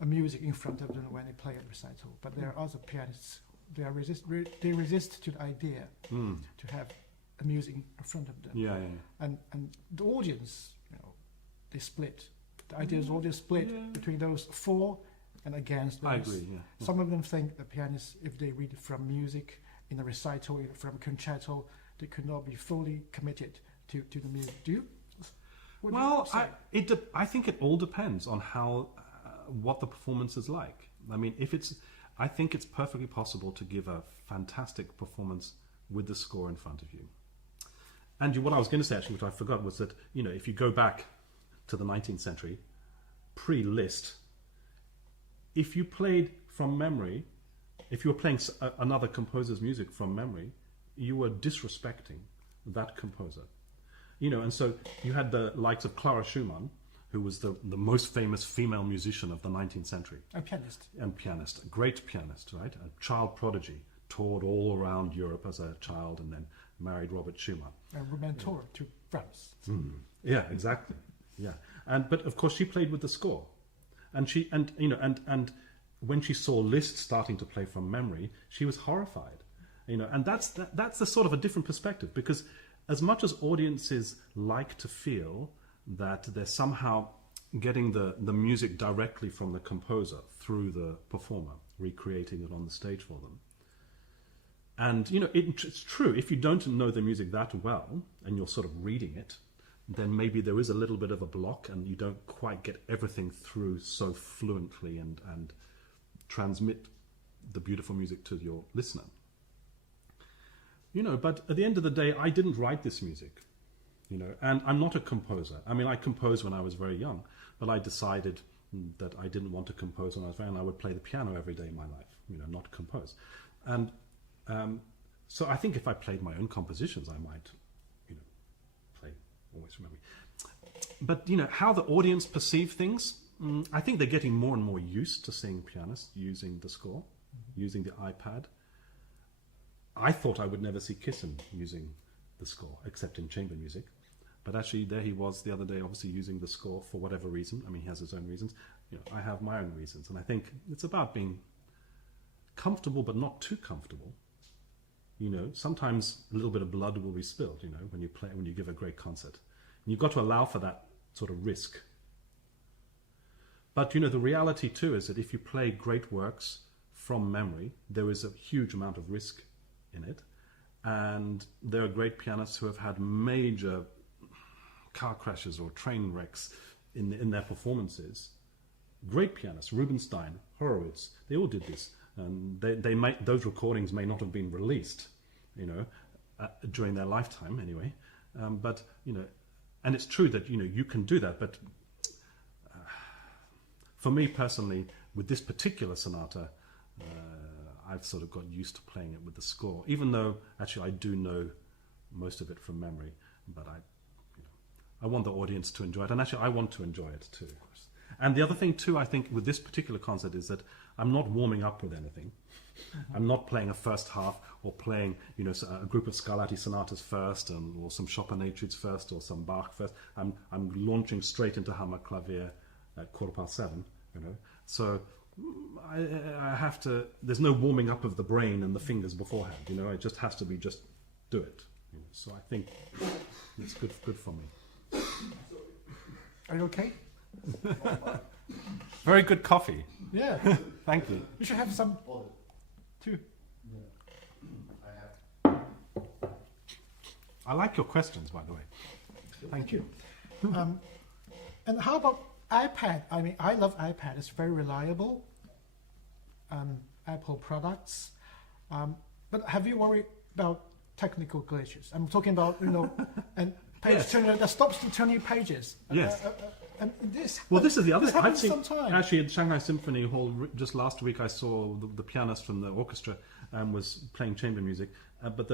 a music in front of them when they play a recital. But there are other pianists. They resist to the idea to have a music in front of them. Yeah. And the audience, they split. The idea is audience split between those for and against those. I agree. Yeah. Some of them think the pianists, if they read from music in a recital, from a concerto, they could not be fully committed to the music. Do you? Well, I think it all depends on how what the performance is like. I mean, I think it's perfectly possible to give a fantastic performance with the score in front of you. And what I was going to say, actually, which I forgot, was that if you go back to the 19th century, pre-Liszt, if you played from memory, if you were playing another composer's music from memory, you were disrespecting that composer. And so you had the likes of Clara Schumann, who was the most famous female musician of the 19th century. A pianist. And pianist. A great pianist, right? A child prodigy. Toured all around Europe as a child and then married Robert Schumann. A mentor to France. Yeah, exactly. Yeah. But of course she played with the score. And when she saw Liszt starting to play from memory, she was horrified. And that's the sort of a different perspective, because as much as audiences like to feel that they're somehow getting the music directly from the composer through the performer, recreating it on the stage for them. And, it's true, if you don't know the music that well, and you're sort of reading it, then maybe there is a little bit of a block and you don't quite get everything through so fluently and transmit the beautiful music to your listener. But at the end of the day, I didn't write this music, and I'm not a composer. I mean, I composed when I was very young, but I decided that I didn't want to compose when I was very young. I would play the piano every day in my life, not compose. And so I think if I played my own compositions, I might, play always from memory. But, how the audience perceive things, I think they're getting more and more used to seeing pianists using the score, using the iPad. I thought I would never see Kissin using the score, except in chamber music. But actually, there he was the other day, obviously using the score for whatever reason. I mean, he has his own reasons. I have my own reasons. And I think it's about being comfortable, but not too comfortable. Sometimes a little bit of blood will be spilled, when you give a great concert. And you've got to allow for that sort of risk. But, the reality too is that if you play great works from memory, there is a huge amount of risk in it. And there are great pianists who have had major car crashes or train wrecks in their performances. Great pianists, Rubinstein, Horowitz, they all did this. And those recordings may not have been released, during their lifetime anyway. But and it's true that you can do that. But for me personally, with this particular sonata, I've sort of got used to playing it with the score, even though actually I do know most of it from memory. But I want the audience to enjoy it, and actually I want to enjoy it too. And the other thing too, I think, with this particular concert is that I'm not warming up with anything. I'm not playing a first half or playing, a group of Scarlatti sonatas first, or some Chopin etudes first, or some Bach first. I'm launching straight into Hammerklavier at 7:15. So I have to. There's no warming up of the brain and the fingers beforehand. It just has to be just do it. So I think it's good for me. Are you okay? Very good coffee. Yeah. Thank you. You should have some too. I have. I like your questions, by the way. Thank you. And how about iPad? I mean, I love iPad. It's very reliable. Apple products. But have you worried about technical glitches? I'm talking about, and page Yes. turner that stops to turning pages. Yes. And this. Well, this is the other. This I've happens seen sometimes. actually at Shanghai Symphony Hall just last week. I saw the pianist from the orchestra was playing chamber music, but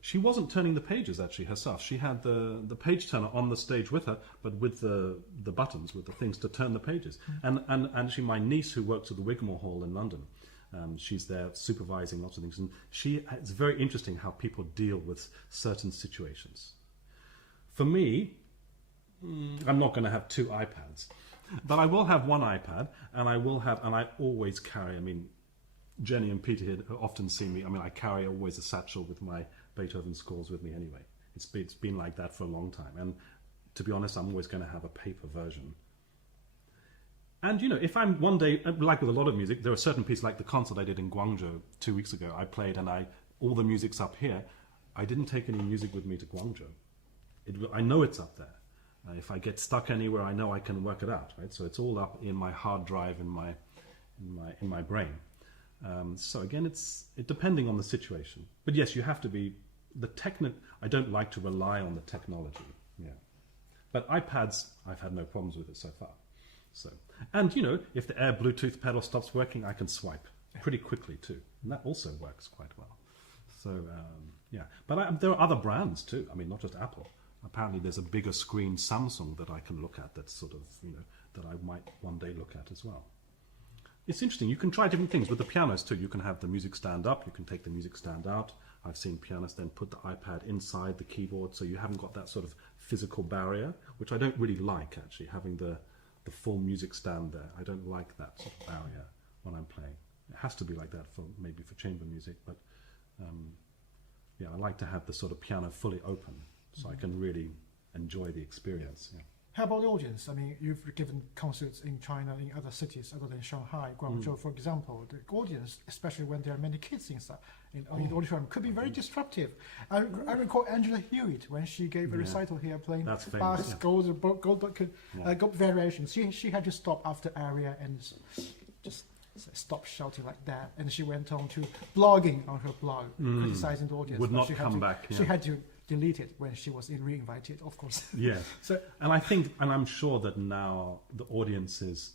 she wasn't turning the pages actually herself. She had the page turner on the stage with her, but with the buttons, with the things to turn the pages. And actually, my niece who works at the Wigmore Hall in London, she's there supervising lots of things, and it's very interesting how people deal with certain situations. For me, I'm not going to have two iPads, but I will have one iPad, and I always carry. I mean, Jenny and Peter here often see me. I mean, I carry always a satchel with my Beethoven scores with me anyway. It's been like that for a long time, and to be honest, I'm always going to have a paper version. And if I'm one day, like with a lot of music, there are certain pieces, like the concert I did in Guangzhou 2 weeks ago. I played, and all the music's up here. I didn't take any music with me to Guangzhou. I know it's up there. If I get stuck anywhere, I know I can work it out, right? So it's all up in my hard drive in my brain. So again, it's depending on the situation. But yes, you have to be I don't like to rely on the technology. Yeah, but iPads, I've had no problems with it so far. So, and if the Air Bluetooth pedal stops working, I can swipe pretty quickly too, and that also works quite well. So yeah, but there are other brands too. I mean, not just Apple. Apparently there's a bigger screen Samsung that I can look at that's sort of, that I might one day look at as well. It's interesting. You can try different things. With the pianos too, you can have the music stand up, you can take the music stand out. I've seen pianists then put the iPad inside the keyboard, so you haven't got that sort of physical barrier, which I don't really like actually, having the full music stand there. I don't like that sort of barrier when I'm playing. It has to be like that maybe for chamber music, but yeah, I like to have the sort of piano fully open, so I can really enjoy the experience. Yeah. How about the audience? I mean, you've given concerts in China, in other cities other than Shanghai, Guangzhou, for example. The audience, especially when there are many kids inside in the auditorium, could be very disruptive. I recall Angela Hewitt when she gave a recital here playing Bach's Gold variations. She had to stop after aria and just stop shouting like that, and she went on to blogging on her blog, criticizing the audience. Would not come back. Yeah. She had to delete it when she was re-invited, of course. Yeah. So, and I'm sure that now the audiences,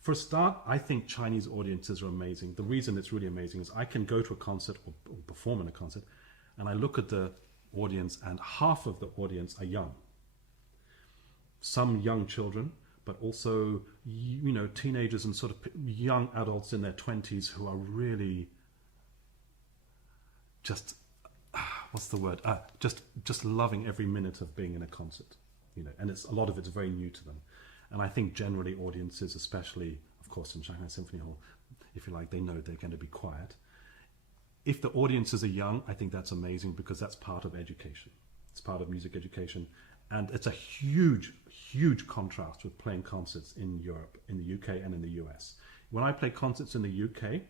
for a start, I think Chinese audiences are amazing. The reason it's really amazing is I can go to a concert or perform in a concert, and I look at the audience, and half of the audience are young. Some young children, but also teenagers and sort of young adults in their 20s who are really just what's the word? Just loving every minute of being in a concert, and a lot of it's very new to them. And I think generally audiences, especially of course in Shanghai Symphony Hall, if you like, they know they're going to be quiet. If the audiences are young, I think that's amazing, because that's part of education. It's part of music education, and it's a huge contrast with playing concerts in Europe, in the UK, and in the US. When I play concerts in the UK,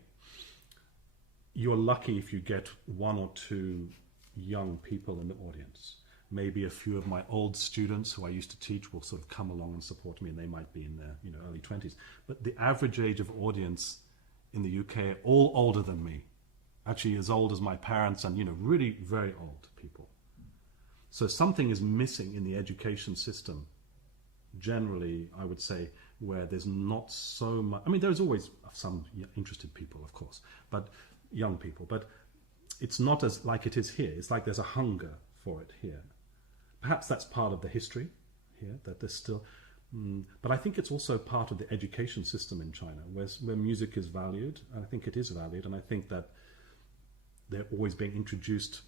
you're lucky if you get one or two young people in the audience. Maybe a few of my old students who I used to teach will sort of come along and support me, and they might be in their early 20s. But the average age of audience in the UK are all older than me, actually as old as my parents, and really very old people. So something is missing in the education system generally, I would say, where there's not so much. I mean, there's always some interested people, of course, but young people. But it's not as like it is here. It's like there's a hunger for it here. Perhaps that's part of the history here, that there's still. But I think it's also part of the education system in China, where music is valued. I think it is valued, and I think that they're always being introduced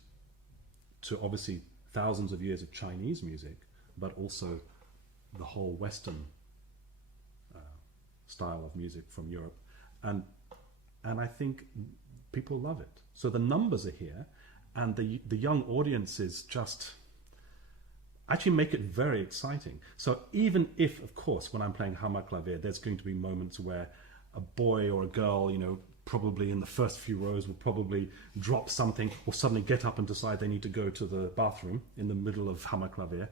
to obviously thousands of years of Chinese music, but also the whole Western style of music from Europe, and I think people love it. So the numbers are here, and the young audiences just actually make it very exciting. So even if, of course, when I'm playing Hammer Clavier, there's going to be moments where a boy or a girl, probably in the first few rows will probably drop something or suddenly get up and decide they need to go to the bathroom in the middle of Hammer Clavier.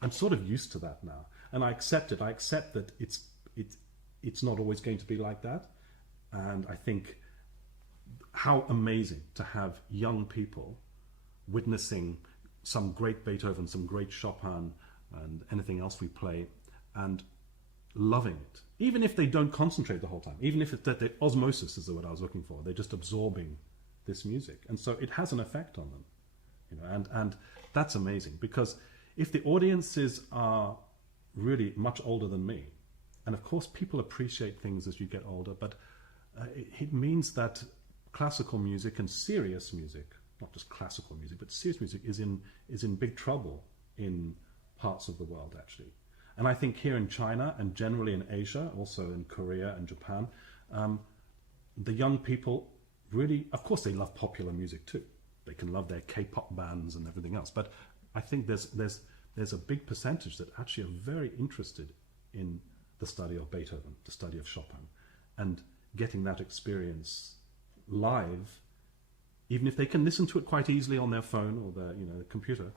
I'm sort of used to that now, and I accept it. I accept that it's not always going to be like that, and I think how amazing to have young people witnessing some great Beethoven, some great Chopin, and anything else we play, and loving it. Even if they don't concentrate the whole time, even if it's that the osmosis is the word I was looking for, they're just absorbing this music, and so it has an effect on them, and that's amazing, because if the audiences are really much older than me, and of course people appreciate things as you get older, but it means that classical music and serious music, not just classical music, but serious music is in big trouble in parts of the world, actually. And I think here in China and generally in Asia, also in Korea and Japan, the young people really, of course, they love popular music too. They can love their K-pop bands and everything else. But I think there's a big percentage that actually are very interested in the study of Beethoven, the study of Chopin, and getting that experience live. Even if they can listen to it quite easily on their phone or their computer,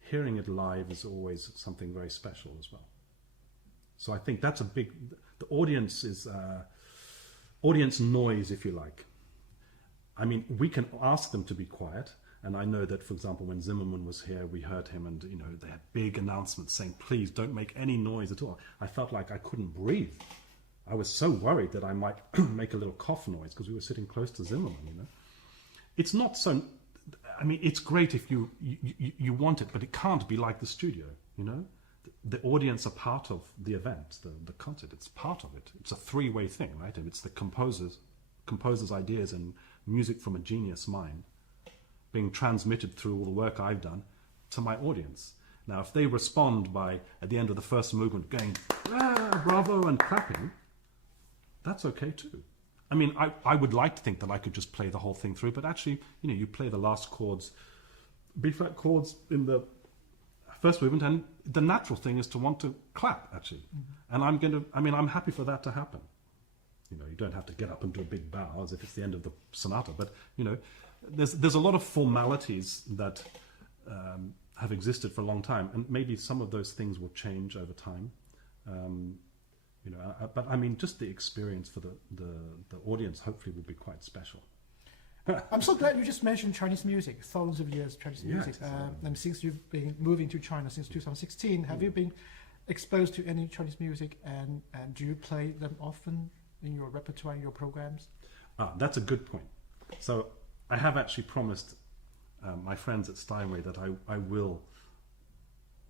hearing it live is always something very special as well. So I think that's the audience is audience noise, if you like. I mean, we can ask them to be quiet, and I know that, for example, when Zimmerman was here, we heard him, and they had big announcements saying, "Please don't make any noise at all." I felt like I couldn't breathe. I was so worried that I might make a little cough noise because we were sitting close to Zimmerman. It's not so. I mean, it's great if you want it, but it can't be like the studio. The audience are part of the event, the concert. It's part of it. It's a three-way thing, right? And it's the composer's ideas and music from a genius mind being transmitted through all the work I've done to my audience. Now, if they respond by at the end of the first movement going bravo and clapping, that's okay too. I mean, I would like to think that I could just play the whole thing through, but actually, you play the last chords, B-flat chords in the first movement, and the natural thing is to want to clap, actually. Mm-hmm. And I'm happy for that to happen. You don't have to get up and do a big bow as if it's the end of the sonata, but, there's a lot of formalities that have existed for a long time, and maybe some of those things will change over time. But I mean, just the experience for the audience hopefully will be quite special. I'm so glad you just mentioned Chinese music, thousands of years of Chinese music. And since you've been moving to China since 2016, have you been exposed to any Chinese music, and do you play them often in your repertoire, in your programs? That's a good point. So I have actually promised my friends at Steinway that I will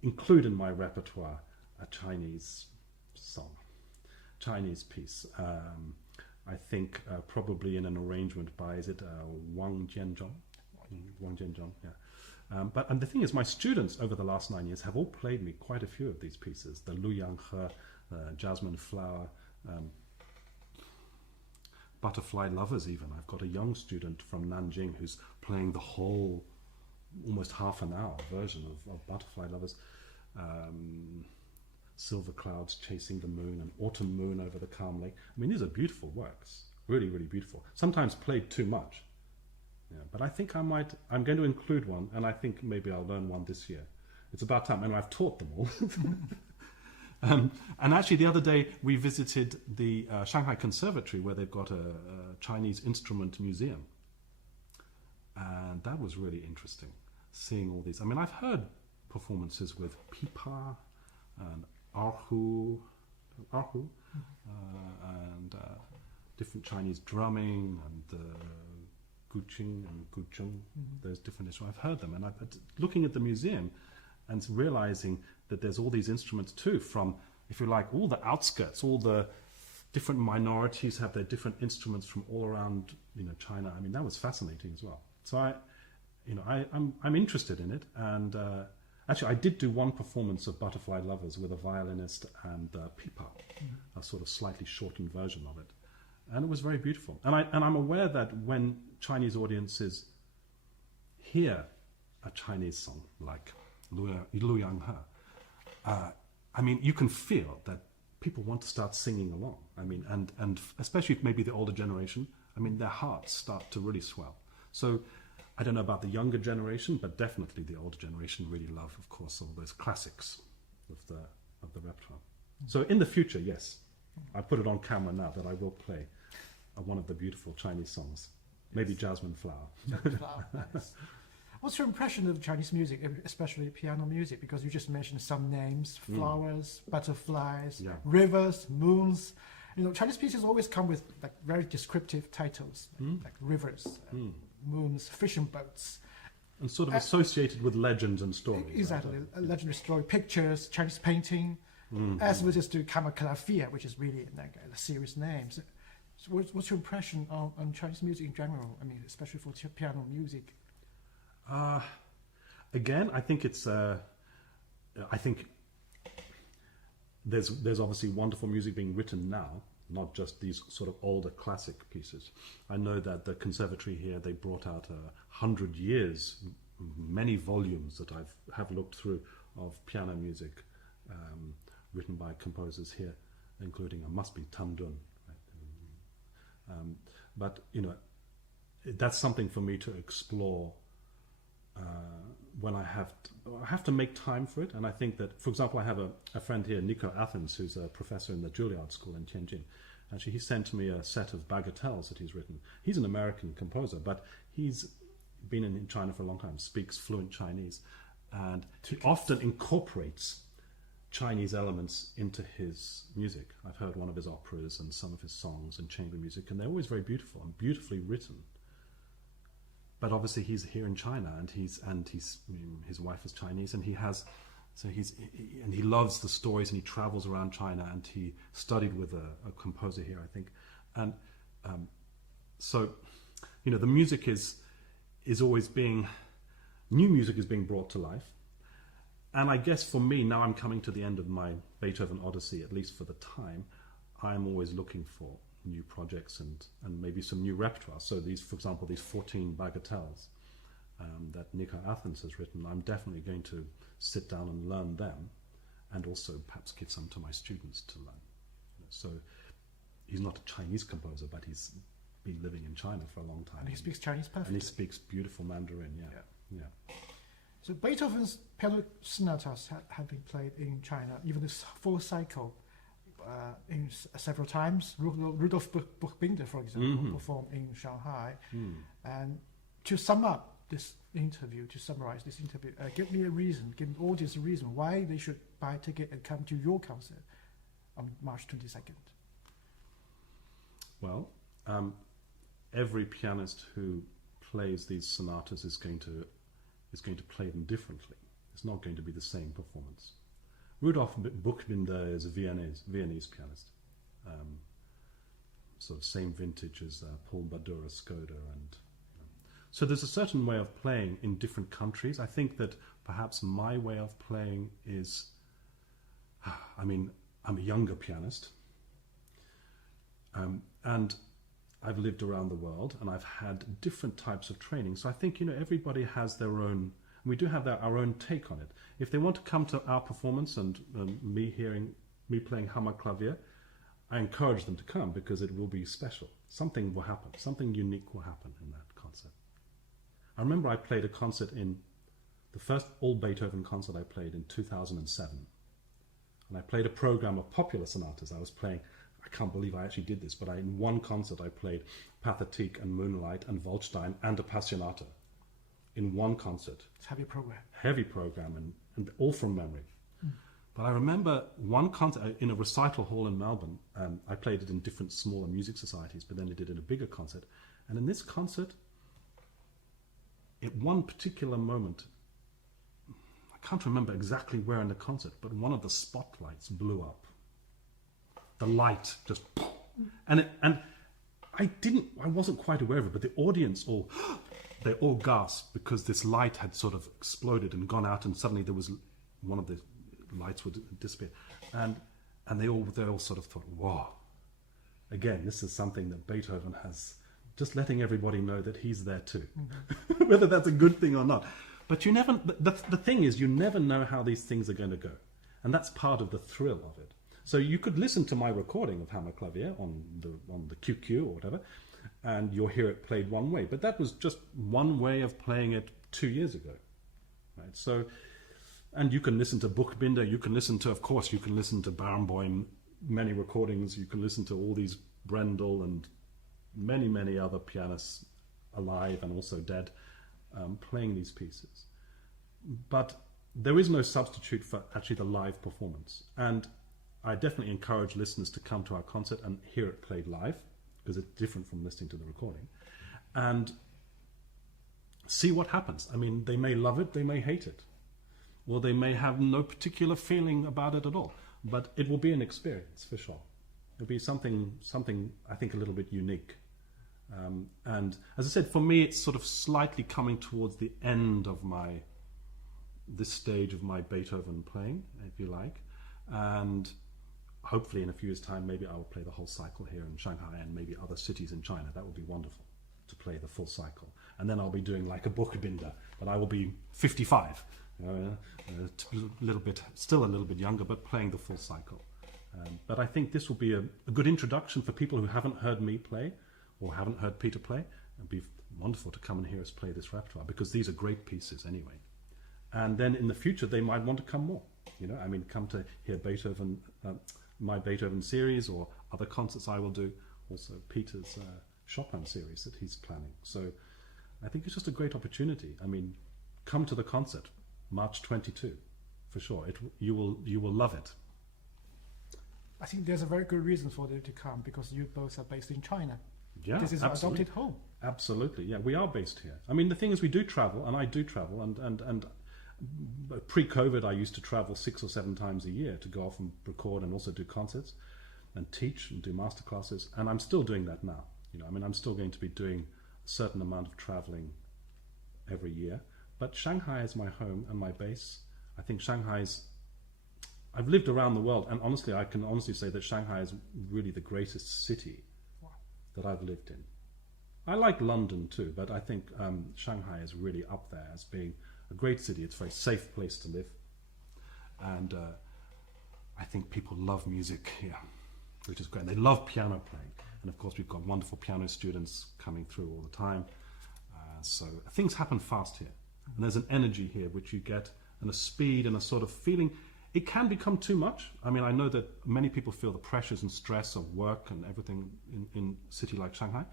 include in my repertoire a Chinese song. Chinese piece. I think probably in an arrangement by, is it Wang Jianzhong? Wang Jianzhong, yeah. But the thing is, my students over the last 9 years have all played me quite a few of these pieces. The Lu Yang He, Jasmine Flower, Butterfly Lovers even. I've got a young student from Nanjing who's playing the whole, almost half an hour version of Butterfly Lovers. Silver Clouds Chasing the Moon and Autumn Moon Over the Calm Lake. I mean, these are beautiful works. Really, really beautiful. Sometimes played too much. Yeah, but I think I'm going to include one, and I think maybe I'll learn one this year. It's about time. I mean, I've taught them all. And actually, the other day, we visited the Shanghai Conservatory, where they've got a Chinese instrument museum. And that was really interesting, seeing all these. I mean, I've heard performances with pipa and erhu, and different Chinese drumming and guqing and gucheng. Those different instruments. I've heard them, and looking at the museum and realizing that there's all these instruments too from, if you like, all the outskirts, all the different minorities have their different instruments from all around, China. I mean, that was fascinating as well. So I'm interested in it, and actually I did do one performance of Butterfly Lovers with a violinist and pipa, a sort of slightly shortened version of it, and it was very beautiful. And I'm aware that when Chinese audiences hear a Chinese song like Lu Yang He, I mean, you can feel that people want to start singing along. I mean, and especially if maybe the older generation, I mean, their hearts start to really swell. So I don't know about the younger generation, but definitely the older generation really love, of course, all those classics of the repertoire. So in the future, yes, I put it on camera now that I will play one of the beautiful Chinese songs, maybe Jasmine Flower. Nice. What's your impression of Chinese music, especially piano music? Because you just mentioned some names: flowers, butterflies, rivers, moons. Chinese pieces always come with like very descriptive titles, like rivers, moons, fishing boats, and sort of associated with legends and stories. Exactly, right? a legendary story, pictures, Chinese painting, as well as to Kammerklavier, which is really like a serious name. So what's your impression on Chinese music in general? I mean, especially for piano music. Again, I think it's. I think there's obviously wonderful music being written now, not just these sort of older classic pieces. I know that the conservatory here, they brought out 100 years, many volumes that have looked through of piano music written by composers here, including must be Tan Dun. Right? But that's something for me to explore. When I have to make time for it, and I think that, for example, I have a friend here, Nico Athens, who's a professor in the Juilliard School in Tianjin. Actually, he sent me a set of bagatelles that he's written. He's an American composer, but he's been in China for a long time, speaks fluent Chinese, and he often incorporates Chinese elements into his music. I've heard one of his operas and some of his songs and chamber music, and they're always very beautiful and beautifully written. But obviously he's here in China, and his wife is Chinese, and he loves the stories, and he travels around China, and he studied with a composer here, I think, and so the music is always new music is being brought to life, and I guess for me now I'm coming to the end of my Beethoven Odyssey, at least for the time. I'm always looking for new projects and maybe some new repertoire. So for example, these 14 bagatelles that Nico Athens has written, I'm definitely going to sit down and learn them, and also perhaps give some to my students to learn. So he's not a Chinese composer, but he's been living in China for a long time. And he speaks Chinese perfectly. And he speaks beautiful Mandarin, yeah. So Beethoven's piano sonatas have been played in China, even this full cycle, several times. Rudolf Buchbinder, for example, performed in Shanghai. And to summarize this interview, give me a reason, give the audience a reason why they should buy a ticket and come to your concert on March 22nd. Well, every pianist who plays these sonatas is going to play them differently. It's not going to be the same performance. Rudolf Buchbinder is a Viennese pianist, sort of same vintage as Paul Badura Skoda, and so there's a certain way of playing in different countries. I think that perhaps my way of playing is, I'm a younger pianist, and I've lived around the world, and I've had different types of training. So I think everybody has their own. We do have our own take on it. If they want to come to our performance and me playing Hammerklavier, I encourage them to come, because it will be special. Something will happen. Something unique will happen in that concert. I remember I played a concert the first all Beethoven concert I played in 2007. And I played a program of popular sonatas. I was playing, I can't believe I actually did this, but in one concert I played Pathetique and Moonlight and Waldstein and Appassionata. In one concert. It's a heavy program. Heavy program, and all from memory. But I remember one concert in a recital hall in Melbourne. I played it in different smaller music societies, but then they did it in a bigger concert. And in this concert, at one particular moment, I can't remember exactly where in the concert, but one of the spotlights blew up. The light just, and I wasn't quite aware of it, but the audience they all gasped because this light had sort of exploded and gone out, and suddenly there was one of the lights would disappear, and they all sort of thought, wow. Again, this is something that Beethoven has, just letting everybody know that he's there too, whether that's a good thing or not. But you never. The thing is, you never know how these things are going to go, and that's part of the thrill of it. So you could listen to my recording of Hammer Clavier on the QQ or whatever, and you'll hear it played one way. But that was just one way of playing it 2 years ago, right? So, and you can listen to Buchbinder. You can listen to Barenboim, many recordings. You can listen to all these Brendel and many other pianists alive and also dead playing these pieces. But there is no substitute for actually the live performance. And I definitely encourage listeners to come to our concert and hear it played live, because it's different from listening to the recording, and see what happens. I mean, they may love it, they may hate it, or they may have no particular feeling about it at all, but it will be an experience for sure. It'll be something I think a little bit unique. And as I said, for me, it's sort of slightly coming towards the end of this stage of my Beethoven playing, if you like. And hopefully in a few years' time, maybe I will play the whole cycle here in Shanghai and maybe other cities in China. That would be wonderful, to play the full cycle. And then I'll be doing like a Buchbinder, but I will be 55, still a little bit younger, but playing the full cycle. But I think this will be a good introduction for people who haven't heard me play or haven't heard Peter play. It'd be wonderful to come and hear us play this repertoire, because these are great pieces anyway. And then in the future, they might want to come more. Come to hear Beethoven, my Beethoven series, or other concerts I will do. Also Peter's Chopin series that he's planning. So I think it's just a great opportunity. I mean, come to the concert, March 22, for sure. You will love it. I think there's a very good reason for them to come, because you both are based in China. Yeah, this is our adopted home. Absolutely, yeah, we are based here. I mean, the thing is, we do travel, and I do travel, and pre-COVID, I used to travel 6 or 7 times a year to go off and record and also do concerts and teach and do master classes, and I'm still doing that now. I'm still going to be doing a certain amount of traveling every year, but Shanghai is my home and my base. I think I've lived around the world, and honestly, I can honestly say that Shanghai is really the greatest city that I've lived in. I like London too, but I think Shanghai is really up there as being a great city. It's a very safe place to live, and I think people love music here, which is great. They love piano playing, and of course we've got wonderful piano students coming through all the time. So things happen fast here, and there's an energy here which you get, and a speed and a sort of feeling. It can become too much. I mean, I know that many people feel the pressures and stress of work and everything in a city like Shanghai.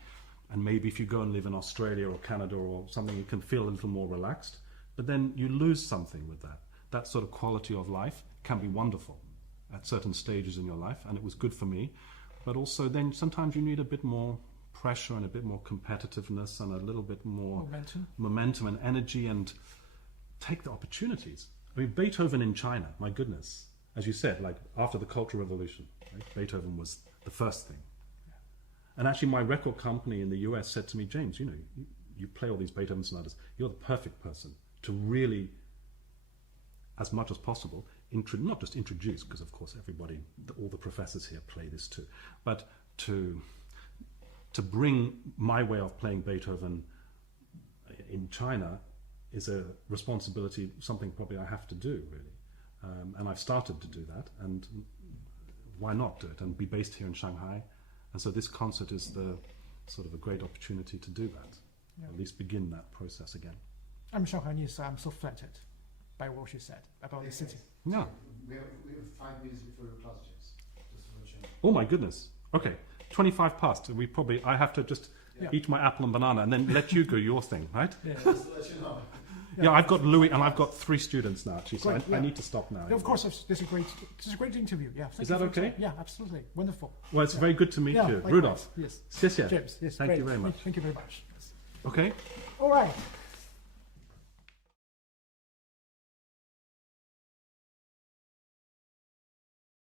And maybe if you go and live in Australia or Canada or something, you can feel a little more relaxed. But then you lose something with that. That sort of quality of life can be wonderful at certain stages in your life, and it was good for me. But also then sometimes you need a bit more pressure and a bit more competitiveness and a little bit more momentum and energy, and take the opportunities. I mean, Beethoven in China, my goodness. As you said, like after the Cultural Revolution, right? Beethoven was the first thing. And actually my record company in the US said to me, James, you play all these Beethoven sonatas. You're the perfect person to really, as much as possible, not just introduce, because of course everybody, all the professors here play this too, but to bring my way of playing Beethoven in China is a responsibility, something probably I have to do, really. And I've started to do that, and why not do it and be based here in Shanghai? And so this concert is the sort of a great opportunity to do that, at least begin that process again. I'm Shanghainese, so I'm so flattered by what you said about the city. Yeah. We have 5 minutes before your class, James. Just to let you know. Oh my goodness. Okay, 25 past. I have to just eat my apple and banana and then let you go your thing, right? Yeah. Just to let you know. Yeah, I've got Louis, and I've got 3 students now, actually, so Great, I yeah. need to stop now. Of course, this is a great interview. Yeah. Thank Is you that for your okay? time. Yeah, absolutely. Wonderful. Well, it's very good to meet Yeah, you. likewise. Rudolph. Yes. 谢谢. James. Yes. Thank great. you very much. Thank you very much. Yes. Okay? All right.